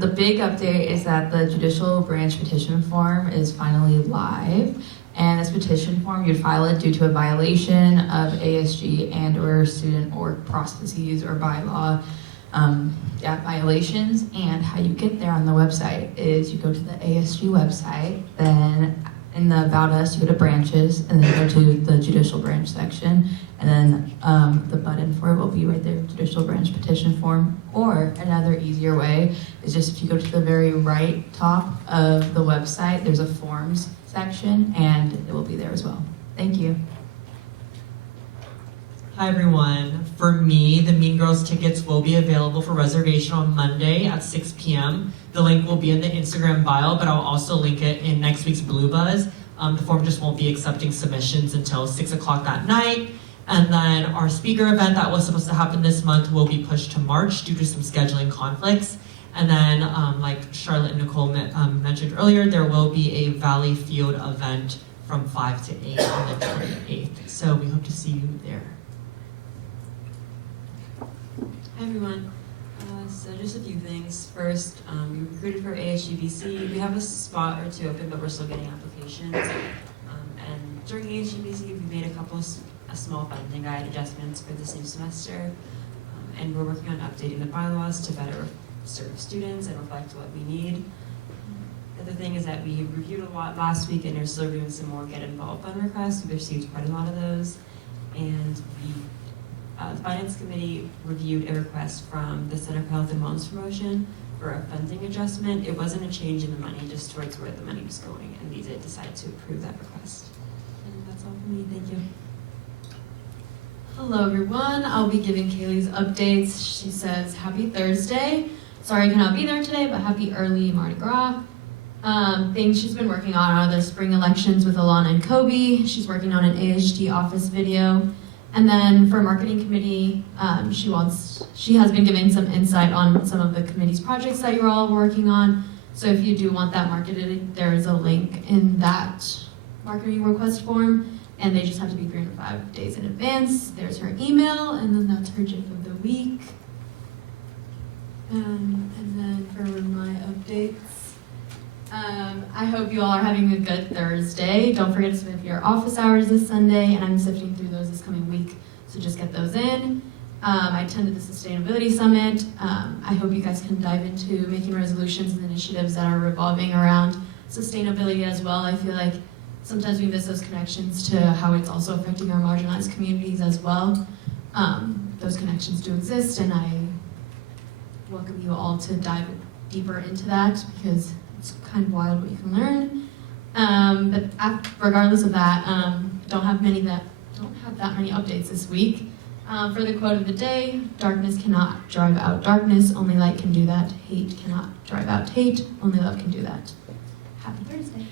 The big update is that the judicial branch petition form is finally live. And this petition form, you'd file it due to a violation of ASG and/or student org processes or bylaw violations. And how you get there on the website is you go to the ASG website, then in the About Us, you go to branches, and then go to the judicial branch section, and then the button for it will be right there, judicial branch petition form. Or another easier way is just if you go to the very right top of the website, there's a forms section, and it will be there as well. Thank you. Hi everyone. For me, the Mean Girls tickets will be available for reservation on Monday at 6 p.m. The link will be in the Instagram bio, but I'll also link it in next week's Blue Buzz. The form just won't be accepting submissions until 6 o'clock that night. And then our speaker event that was supposed to happen this month will be pushed to March due to some scheduling conflicts. And then, like Charlotte and Nicole mentioned earlier, there will be a Valley Field event from 5 to 8 on the 28th. So we hope to see you there. Hi everyone. So just a few things. First, we recruited for ASGBC. We have a spot or two open, but we're still getting applications. And during ASGBC, we made a small funding guide adjustments for this new semester. And we're working on updating the bylaws to better serve students and reflect what we need. The other thing is that we reviewed a lot last week, and we're still doing some more get involved fund requests. We've received quite a lot of those. And the Finance Committee reviewed a request from the Center for Health and Wellness Promotion for a funding adjustment. It wasn't a change in the money, just towards where the money was going, and we did decide to approve that request. And that's all from me. Thank you. Hello everyone. I'll be giving Kaylee's updates. She says, happy Thursday. Sorry I cannot be there today, but happy early Mardi Gras. Things she's been working on are the spring elections with Alana and Kobe. She's working on an ASG office video. And then for marketing committee, she has been giving some insight on some of the committee's projects that you're all working on. So if you do want that marketed, there is a link in that marketing request form, and they just have to be 3 to 5 days in advance. There's her email, and then that's her GIF of the week. And then for my updates, I hope you all are having a good Thursday. Don't forget to submit your office hours this Sunday, and I'm sifting through those this coming week, so just get those in. I attended the Sustainability Summit. I hope you guys can dive into making resolutions and initiatives that are revolving around sustainability as well. I feel like sometimes we miss those connections to how it's also affecting our marginalized communities as well. Those connections do exist, and I welcome you all to dive deeper into that, because it's kind of wild what you can learn. But regardless of that, don't have that many updates this week. For the quote of the day, darkness cannot drive out darkness, only light can do that. Hate cannot drive out hate, only love can do that. Happy Thursday.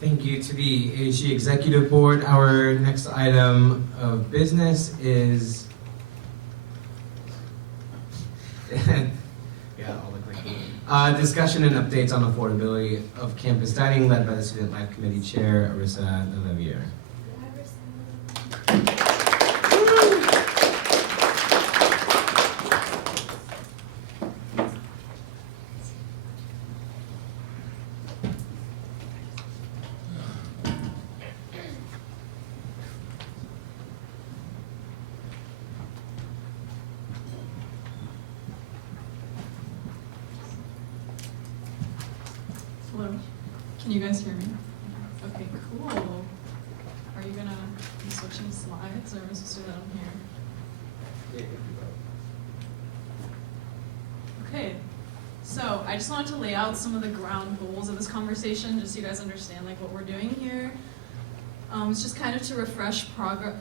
Thank you to the ASG Executive Board. Our next item of business is discussion and updates on affordability of campus dining, led by the Student Life Committee Chair, Arissa Levier. Hello, can you guys hear me? Okay, cool. Are you gonna be switching slides, or am I supposed to do that on here? Okay, so I just wanted to lay out some of the ground goals of this conversation, just so you guys understand like what we're doing here. It's just kind of to refresh progress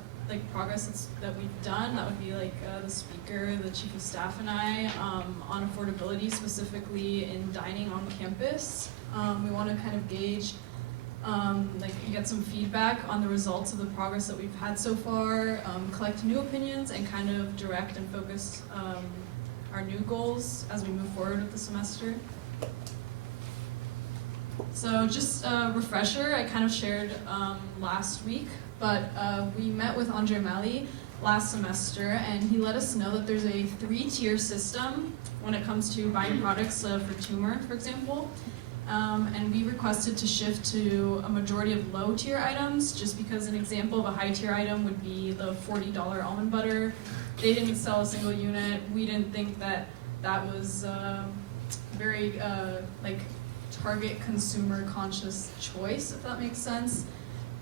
that we've done. That would be like the speaker, the chief of staff, and I on affordability, specifically in dining on campus. We want to kind of gauge, get some feedback on the results of the progress that we've had so far, collect new opinions, and kind of direct and focus our new goals as we move forward with the semester. So just a refresher, I kind of shared last week, but we met with Andre Malley last semester, and he let us know that there's a 3-tier system when it comes to buying products for tumor, for example. And we requested to shift to a majority of low-tier items, just because an example of a high-tier item would be the $40 almond butter. They didn't sell a single unit. We didn't think that that was very target consumer conscious choice, if that makes sense.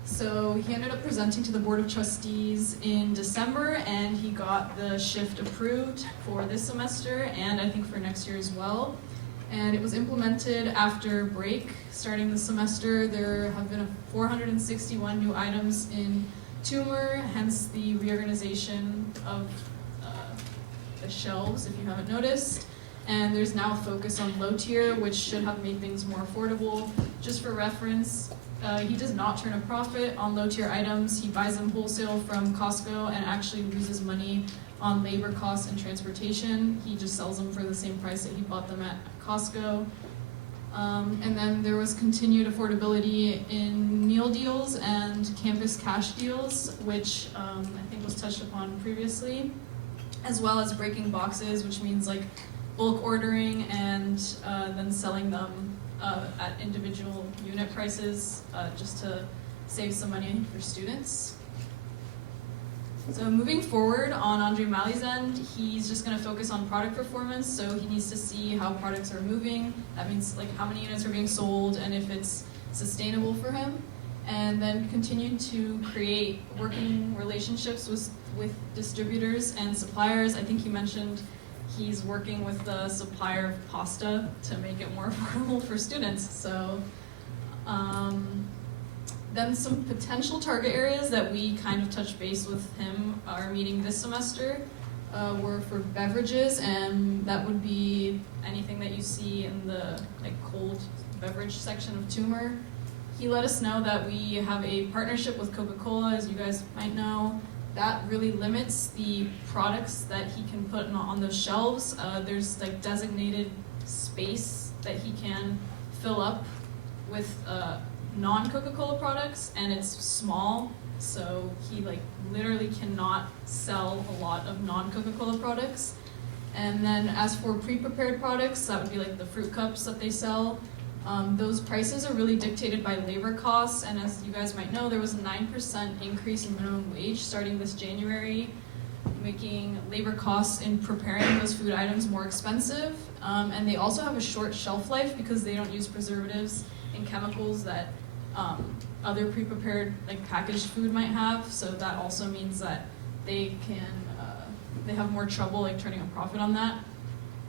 So he ended up presenting to the Board of Trustees in December, and he got the shift approved for this semester, and I think for next year as well. And it was implemented after break. Starting the semester, there have been 461 new items in tumor, hence the reorganization of the shelves, if you haven't noticed. And there's now a focus on low tier, which should have made things more affordable. Just for reference, he does not turn a profit on low tier items. He buys them wholesale from Costco and actually loses money on labor costs and transportation. He just sells them for the same price that he bought them at Costco. And then there was continued affordability in meal deals and campus cash deals, which I think was touched upon previously, as well as breaking boxes, which means like bulk ordering and then selling them at individual unit prices just to save some money for students. So moving forward on Andre Malley's end, he's just going to focus on product performance. So he needs to see how products are moving. That means like how many units are being sold and if it's sustainable for him. And then continue to create working relationships with distributors and suppliers. I think he mentioned he's working with the supplier of pasta to make it more affordable for students. So then some potential target areas that we kind of touched base with him our meeting this semester were for beverages, and that would be anything that you see in the cold beverage section of tumor. He let us know that we have a partnership with Coca-Cola, as you guys might know. That really limits the products that he can put on those shelves. There's designated space that he can fill up with non-Coca-Cola products, and it's small, so he literally cannot sell a lot of non-Coca-Cola products. And then as for pre-prepared products, that would be the fruit cups that they sell. Those prices are really dictated by labor costs, and as you guys might know, there was a 9% increase in minimum wage starting this January, making labor costs in preparing those food items more expensive. And they also have a short shelf life because they don't use preservatives and chemicals that other pre-prepared packaged food might have. So that also means that they have more trouble turning a profit on that.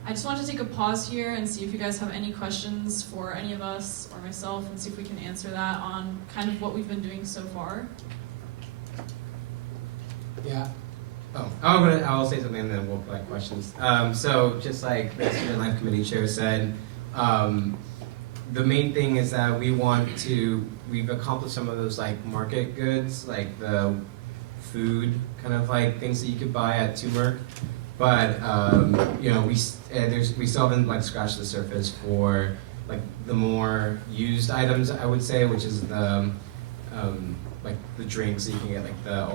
I just wanted to take a pause here and see if you guys have any questions for any of us or myself, and see if we can answer that on kind of what we've been doing so far. Yeah. I'll say something and then we'll collect questions. So just like the Student Life Committee Chair said, the main thing is that we've accomplished some of those like market goods, like the food kind of like things that you could buy at Turmeric. But you know, we still haven't like scratched the surface for like the more used items, I would say, which is the like the drinks that you can get,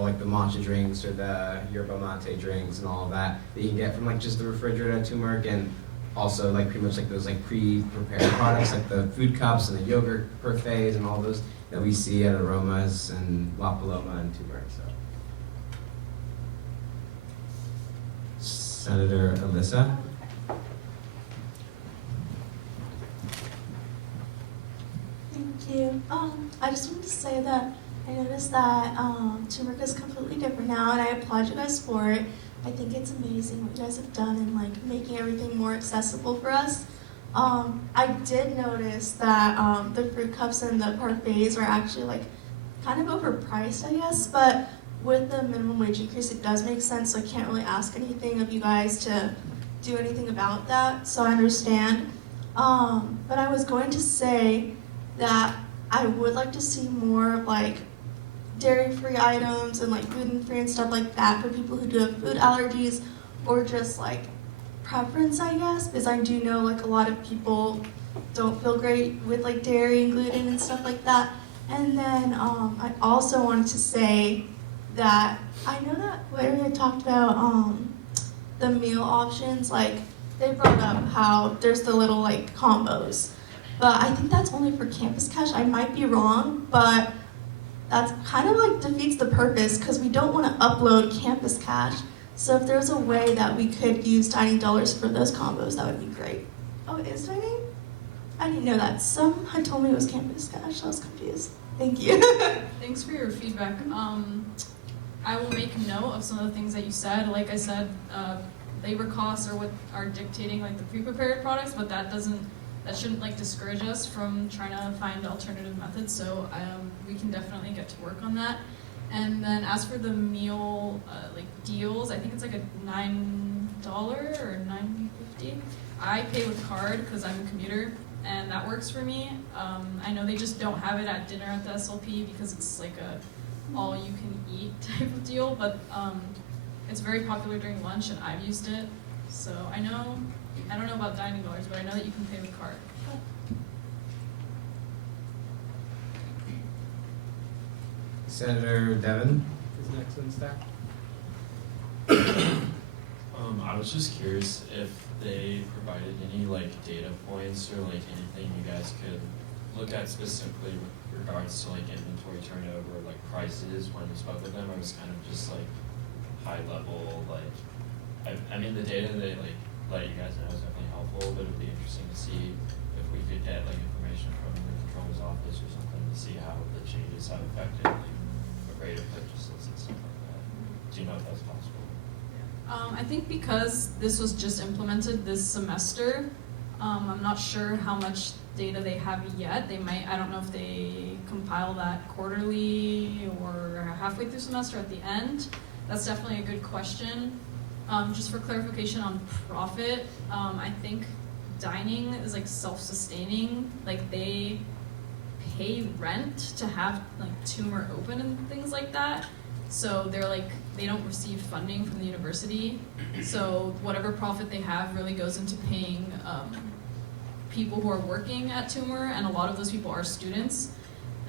like the matcha drinks or the yerba mate drinks and all of that you can get from like just the refrigerator at Turmeric, and also like pretty much like those like pre-prepared products like the food cups and the yogurt parfaits and all those that we see at Aromas and La Paloma and Turmeric. So. Senator Alyssa. Thank you. I just wanted to say that I noticed that Turmeric is completely different now, and I applaud you guys for it. I think it's amazing what you guys have done in like making everything more accessible for us. I did notice that the fruit cups and the parfaits are actually like kind of overpriced, I guess, but with the minimum wage increase, it does make sense, so I can't really ask anything of you guys to do anything about that, so I understand. But I was going to say that I would like to see more of like dairy-free items and like gluten-free and stuff like that for people who do have food allergies or just like preference, I guess, because I do know like a lot of people don't feel great with like dairy and gluten and stuff like that. And then I also wanted to say that I know that Larry had talked about the meal options, like they brought up how there's the little like combos, but I think that's only for Campus Cash. I might be wrong, but that's kind of like defeats the purpose because we don't want to upload Campus Cash. So if there's a way that we could use Dining Dollars for those combos, that would be great. Oh, it is Dining? I didn't know that. Some had told me it was Campus Cash, so I was confused. Thank you. Thanks for your feedback. I will make note of some of the things that you said. Like I said, labor costs are what are dictating like the pre-prepared products, but that shouldn't like discourage us from trying to find alternative methods. So we can definitely get to work on that. And then as for the meal like deals, I think it's like a $9 or $9.50. I pay with card because I'm a commuter, and that works for me. I know they just don't have it at dinner at the SLP because it's like a all-you-can-eat type of deal, but it's very popular during lunch, and I've used it. So I don't know about Dining Dollars, but I know that you can pay with card. Senator Devon is next on staff. I was just curious if they provided any like data points or like anything you guys could look at specifically with regards to like inventory turnover, like prices when we spoke with them. I was kind of just like high level, like I mean the data they like let you guys know is definitely helpful, but it'd be interesting to see if we could get like information from the controller's office or something to see how the changes have affected like the rate of purchases and stuff like that. Do you know if that's possible? I think because this was just implemented this semester, I'm not sure how much data they have yet. They might, I don't know if they compile that quarterly or halfway through semester at the end. That's definitely a good question. Just for clarification on profit, I think dining is like self-sustaining. Like they pay rent to have like Tumor open and things like that. So they're like, they don't receive funding from the university. So whatever profit they have really goes into paying people who are working at Tumor, and a lot of those people are students.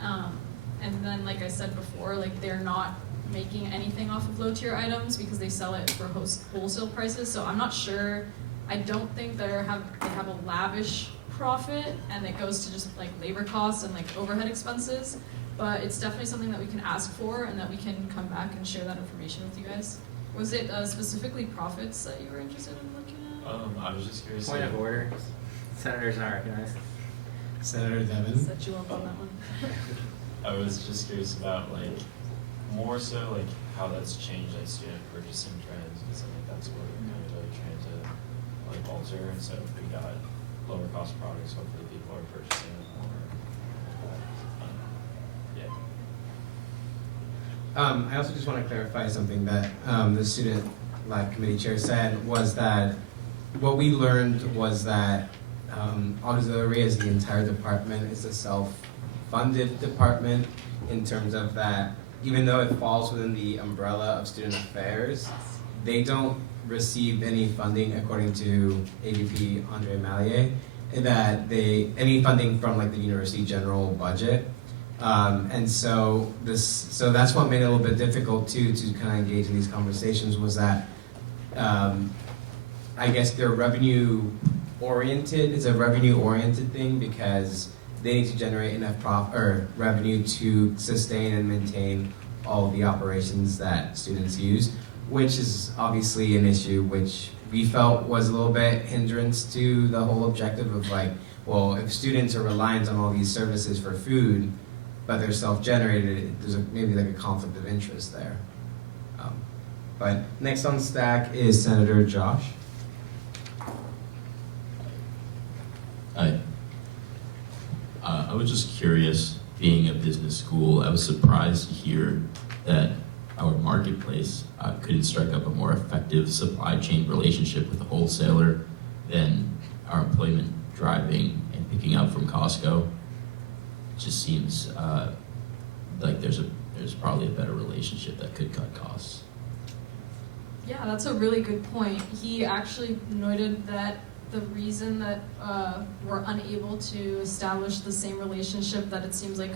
And then, like I said before, like they're not making anything off of low-tier items because they sell it for wholesale prices. So I'm not sure. I don't think they have a lavish profit, and it goes to just like labor costs and like overhead expenses. But it's definitely something that we can ask for, and that we can come back and share that information with you guys. Was it specifically profits that you were interested in looking at? I was just curious. Point of order. Senators not recognized. Senator Devon. Set you up on that one. I was just curious about like more so like how that's changed like student purchasing trends, because I think that's what we're kind of like trying to like alter. And so if we got lower cost products, hopefully people are purchasing them more. I also just want to clarify something that the Student Life Committee Chair said, was that what we learned was that Auxiliary is the entire department. It's a self-funded department in terms of that, even though it falls within the umbrella of student affairs, they don't receive any funding according to AVP Andre Mallier, that any funding from like the university general budget. And so that's what made it a little bit difficult too to kind of engage in these conversations, was that I guess they're revenue oriented. It's a revenue oriented thing because they need to generate enough revenue to sustain and maintain all of the operations that students use, which is obviously an issue which we felt was a little bit hindrance to the whole objective of like, well, if students are reliant on all these services for food, but they're self-generated, there's maybe like a conflict of interest there. But next on stack is Senator Josh. Hi. I was just curious, being a business school, I was surprised to hear that our marketplace could strike up a more effective supply chain relationship with the wholesaler than our employment driving and picking up from Costco. It just seems like there's probably a better relationship that could cut costs. Yeah, that's a really good point. He actually noted that the reason that we're unable to establish the same relationship that it seems like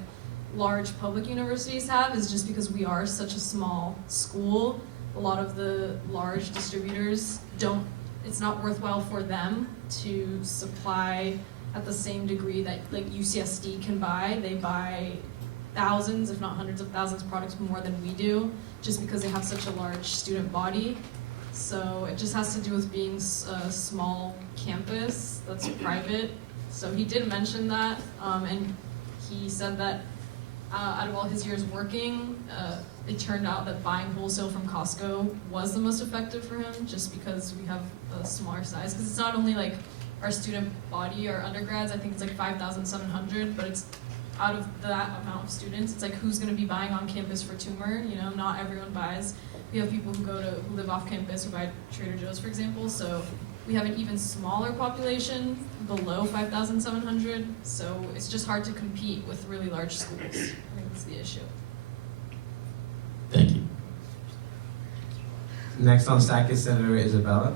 large public universities have is just because we are such a small school. A lot of the large distributors it's not worthwhile for them to supply at the same degree that like UCSD can buy. They buy thousands, if not hundreds of thousands of products more than we do, just because they have such a large student body. So it just has to do with being a small campus that's private. So he did mention that, and he said that out of all his years working, it turned out that buying wholesale from Costco was the most effective for him, just because we have a smaller size. Because it's not only like our student body, our undergrads, I think it's like 5,700, but it's out of that amount of students, it's like who's going to be buying on campus for tumor? You know, not everyone buys. We have people who live off campus who buy Trader Joe's, for example. So we have an even smaller population below 5,700. So it's just hard to compete with really large schools. I think that's the issue. Thank you. Next on stack is Senator Isabella.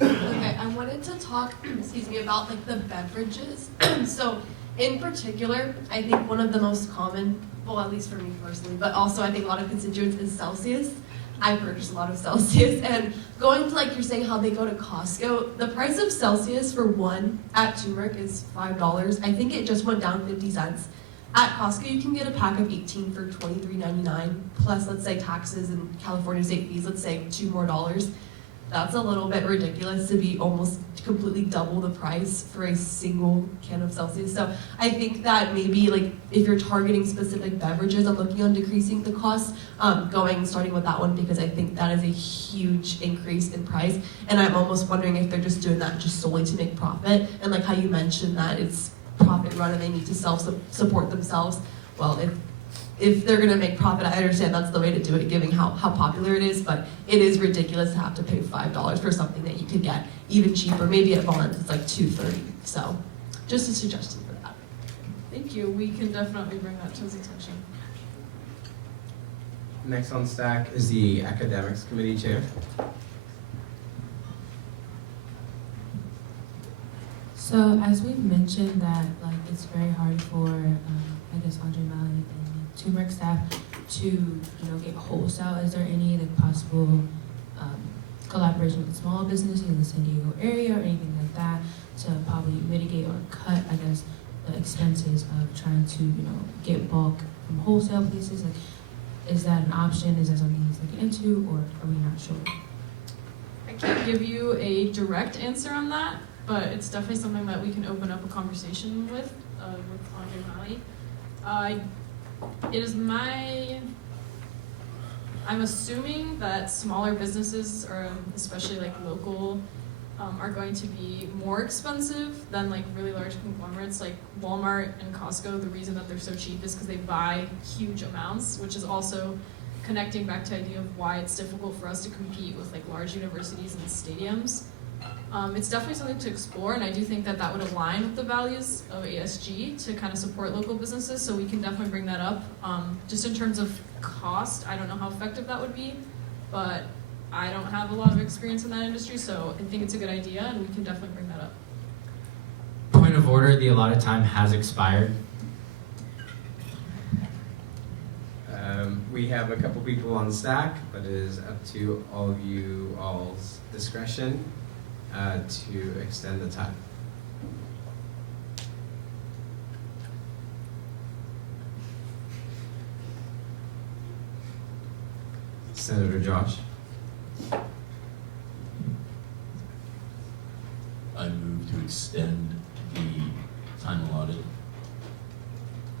Okay, I wanted to talk, excuse me, about like the beverages. So in particular, I think one of the most common, well, at least for me personally, but also I think a lot of constituents is Celsius. I purchase a lot of Celsius, and going to like you're saying how they go to Costco, the price of Celsius for one at turmeric is $5. I think it just went down 50 cents. At Costco, you can get a pack of 18 for $23.99, plus let's say taxes and California state fees, let's say $2 more. That's a little bit ridiculous to be almost completely double the price for a single can of Celsius. So I think that maybe like if you're targeting specific beverages, I'm looking on decreasing the cost, starting with that one, because I think that is a huge increase in price. And I'm almost wondering if they're just doing that just solely to make profit. And like how you mentioned that it's profit run and they need to self-support themselves. Well, if they're going to make profit, I understand that's the way to do it, given how popular it is, but it is ridiculous to have to pay $5 for something that you could get even cheaper. Maybe at Vons it's like $2.30. So just a suggestion for that. Thank you. We can definitely bring that to his attention. Next on stack is the Academics Committee Chair. So as we've mentioned that like it's very hard for I guess Andre Malley and turmeric staff to get wholesale. Is there any like possible collaboration with small businesses in the San Diego area or anything like that to probably mitigate or cut I guess the expenses of trying to get bulk from wholesale places? Like, is that an option? Is that something he's looking into, or are we not sure? I can't give you a direct answer on that, but it's definitely something that we can open up a conversation with Andre Malley. I'm assuming that smaller businesses, or especially like local, are going to be more expensive than like really large conglomerates like Walmart and Costco. The reason that they're so cheap is because they buy huge amounts, which is also connecting back to the idea of why it's difficult for us to compete with like large universities and stadiums. It's definitely something to explore, and I do think that that would align with the values of ASG to kind of support local businesses, so we can definitely bring that up. Just in terms of cost, I don't know how effective that would be, but I don't have a lot of experience in that industry, so I think it's a good idea, and we can definitely bring that up. Point of order, the allotted time has expired. We have a couple people on stack, but it is up to all of you all's discretion to extend the time. Senator Josh. I move to extend the time allotted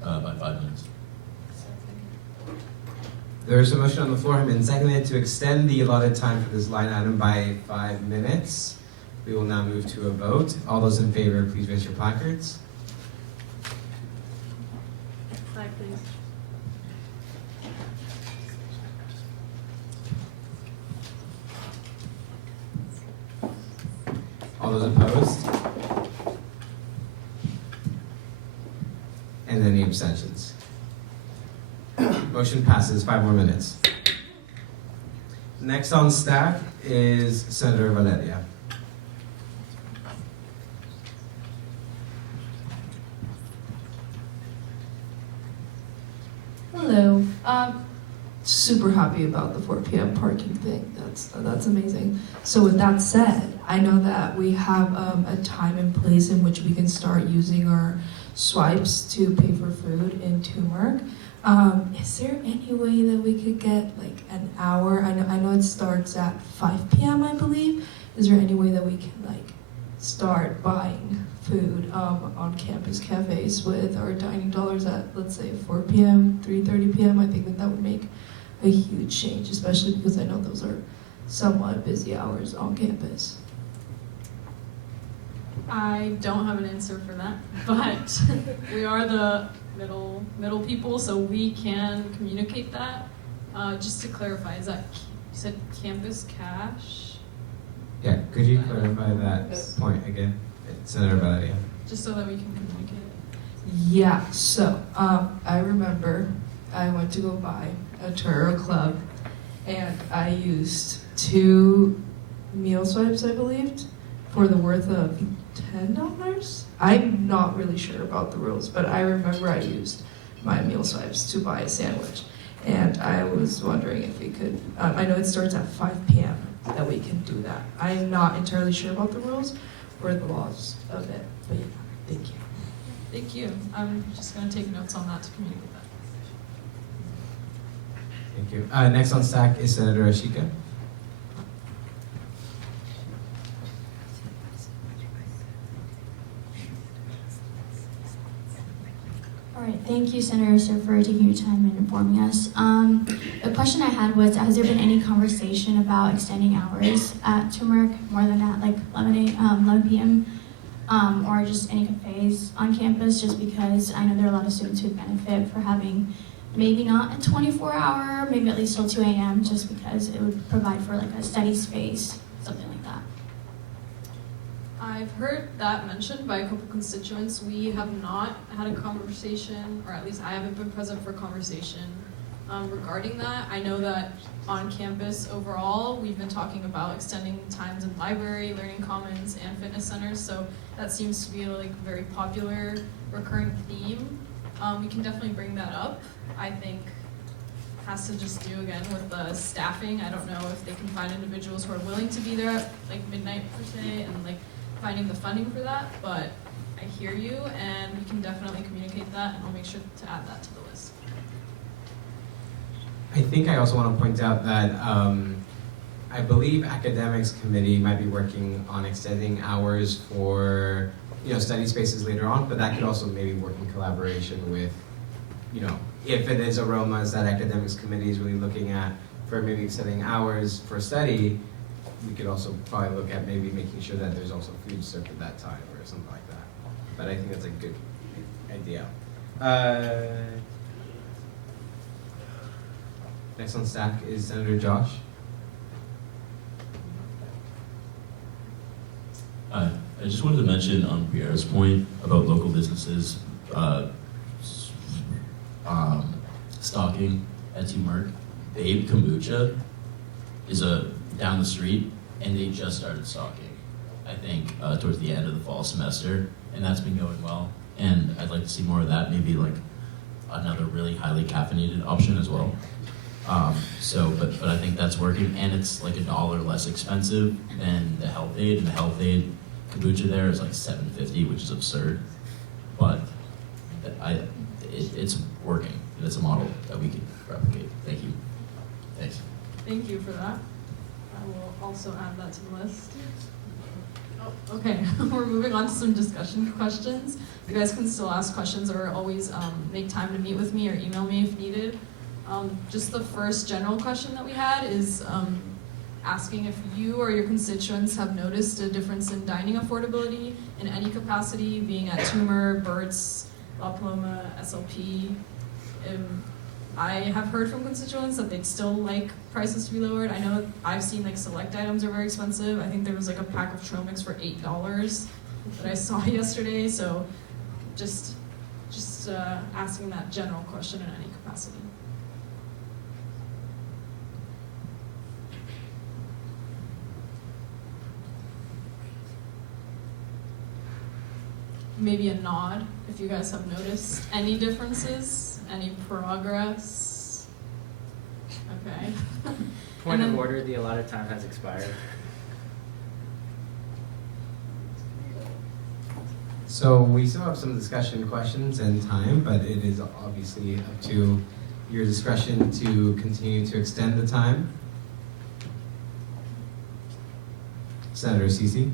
by 5 minutes. There is a motion on the floor and seconded to extend the allotted time for this line item by 5 minutes. We will now move to a vote. All those in favor, please raise your placards. Flag, please. All those opposed? And any abstentions? Motion passes. 5 more minutes. Next on stack is Senator Valeria. Hello. Super happy about the 4 p.m. parking thing. That's amazing. So with that said, I know that we have a time and place in which we can start using our swipes to pay for food in Turmeric. Is there any way that we could get like an hour? I know it starts at 5 p.m. I believe. Is there any way that we can like start buying food on campus cafes with our dining dollars at, let's say, 4 p.m., 3:30 p.m.? I think that would make a huge change, especially because I know those are somewhat busy hours on campus. I don't have an answer for that, but we are the middle people, so we can communicate that. Just to clarify, is that, you said campus cash? Yeah, could you clarify that point again? Senator Valeria. Just so that we can communicate it. Yeah, so I remember I went to go buy a Turo Club and I used 2 meal swipes, I believed, for the worth of $10. I'm not really sure about the rules, but I remember I used my meal swipes to buy a sandwich. And I was wondering if we could, I know it starts at 5 p.m. that we can do that. I'm not entirely sure about the rules or the laws of it, but yeah, thank you. Thank you. I'm just going to take notes on that to communicate that. Thank you. Next on stack is Senator Ashika. All right, thank you, Senator, for taking your time and informing us. The question I had was, has there been any conversation about extending hours at Turmeric more than at like 11 p.m. Or just any cafes on campus? Just because I know there are a lot of students who benefit for having maybe not a 24-hour, maybe at least till 2 a.m. just because it would provide for like a study space, something like that. I've heard that mentioned by a couple constituents. We have not had a conversation, or at least I haven't been present for a conversation regarding that. I know that on campus overall, we've been talking about extending times in library, learning commons, and fitness centers, so that seems to be like a very popular recurring theme. We can definitely bring that up. I think has to just do again with the staffing. I don't know if they can find individuals who are willing to be there at like midnight per se, and like finding the funding for that, but I hear you, and we can definitely communicate that, and I'll make sure to add that to the list. I think I also want to point out that I believe academics committee might be working on extending hours for study spaces later on, but that could also maybe work in collaboration with, if it is aromas that academics committee is really looking at for maybe extending hours for study, we could also probably look at maybe making sure that there's also food served at that time or something like that. But I think that's a good idea. Next on stack is Senator Josh. I just wanted to mention on Pierre's point about local businesses stocking at Merck. Babe Kombucha is down the street, and they just started stocking, I think, towards the end of the fall semester, and that's been going well. And I'd like to see more of that, maybe like another really highly caffeinated option as well. But I think that's working, and it's like $1 less expensive than the Health Aid, and the Health Aid kombucha there is like $7.50, which is absurd. But it's working. It's a model that we can replicate. Thank you. Thanks. Thank you for that. I will also add that to the list. Oh, okay, we're moving on to some discussion questions. You guys can still ask questions or always make time to meet with me or email me if needed. Just the first general question that we had is asking if you or your constituents have noticed a difference in dining affordability in any capacity, being at Toomer, Burt's, La Paloma, SLP. I have heard from constituents that they'd still like prices to be lowered. I know I've seen like select items are very expensive. I think there was like a pack of trail mix for $8 that I saw yesterday. So just asking that general question in any capacity. Maybe a nod if you guys have noticed any differences, any progress. Okay. Point of order, the allotted time has expired. So we still have some discussion questions and time, but it is obviously up to your discretion to continue to extend the time. Senator Sisi.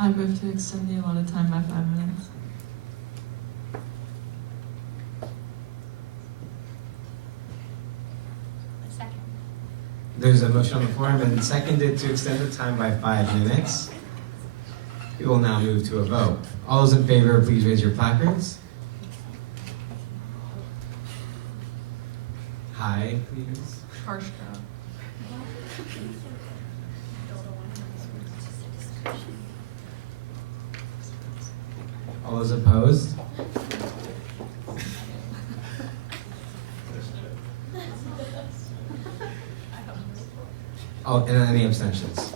I move to extend the allotted time by 5 minutes. Second. There's a motion on the floor and seconded to extend the time by 5 minutes. We will now move to a vote. All those in favor, please raise your placards. Aye, please. Harsh crowd. All those opposed? And any abstentions?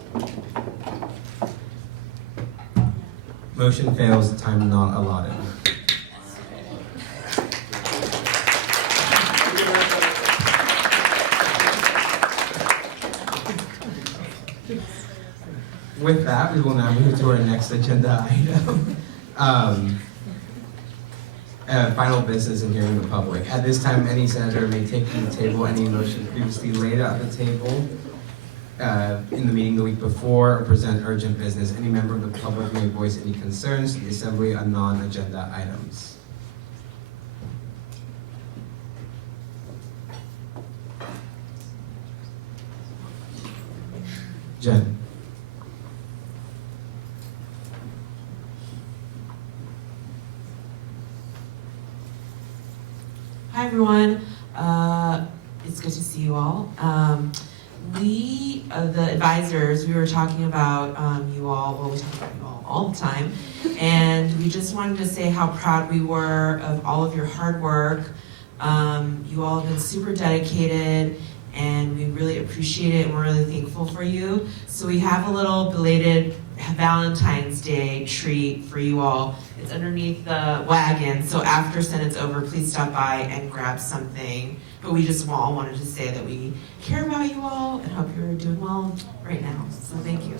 Motion fails, time not allotted. With that, we will now move to our next agenda item. Final business and hearing the public. At this time, any senator may take from the table any motion previously laid at the table in the meeting the week before or present urgent business. Any member of the public may voice any concerns to the assembly on non-agenda items. Jen. Hi everyone, it's good to see you all. We, the advisors, we were talking about you all, well we talk about you all the time, and we just wanted to say how proud we were of all of your hard work. You all have been super dedicated and we really appreciate it and we're really thankful for you. So we have a little belated Valentine's Day treat for you all. It's underneath the wagon, so after Senate's over, please stop by and grab something. But we just all wanted to say that we care about you all and hope you're doing well right now. So thank you.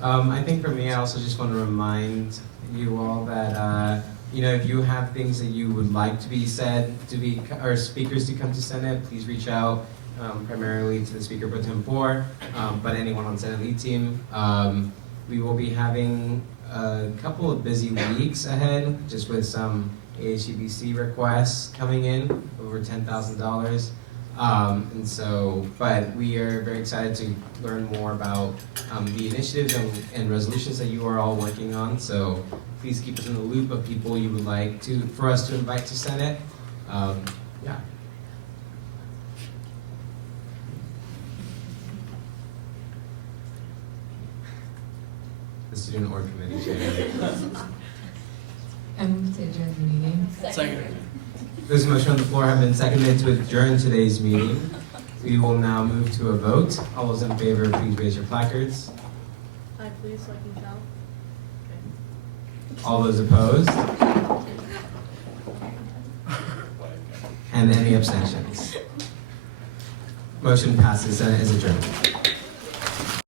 I think for me, I also just want to remind you all that if you have things that you would like to be said or speakers to come to Senate, please reach out primarily to the Speaker Pro Tempore, but anyone on Senate lead team. We will be having a couple of busy weeks ahead, just with some AHEBC requests coming in, over $10,000. And so, but we are very excited to learn more about the initiatives and resolutions that you are all working on. So please keep us in the loop of people you would like for us to invite to Senate. Yeah. The student org committee chair. I move to adjourn the meeting. Second. Those motions on the floor have been seconded to adjourn today's meeting. We will now move to a vote. All those in favor, please raise your placards. Hi, please, so I can tell. All those opposed? And any abstentions? Motion passes. Senate is adjourned.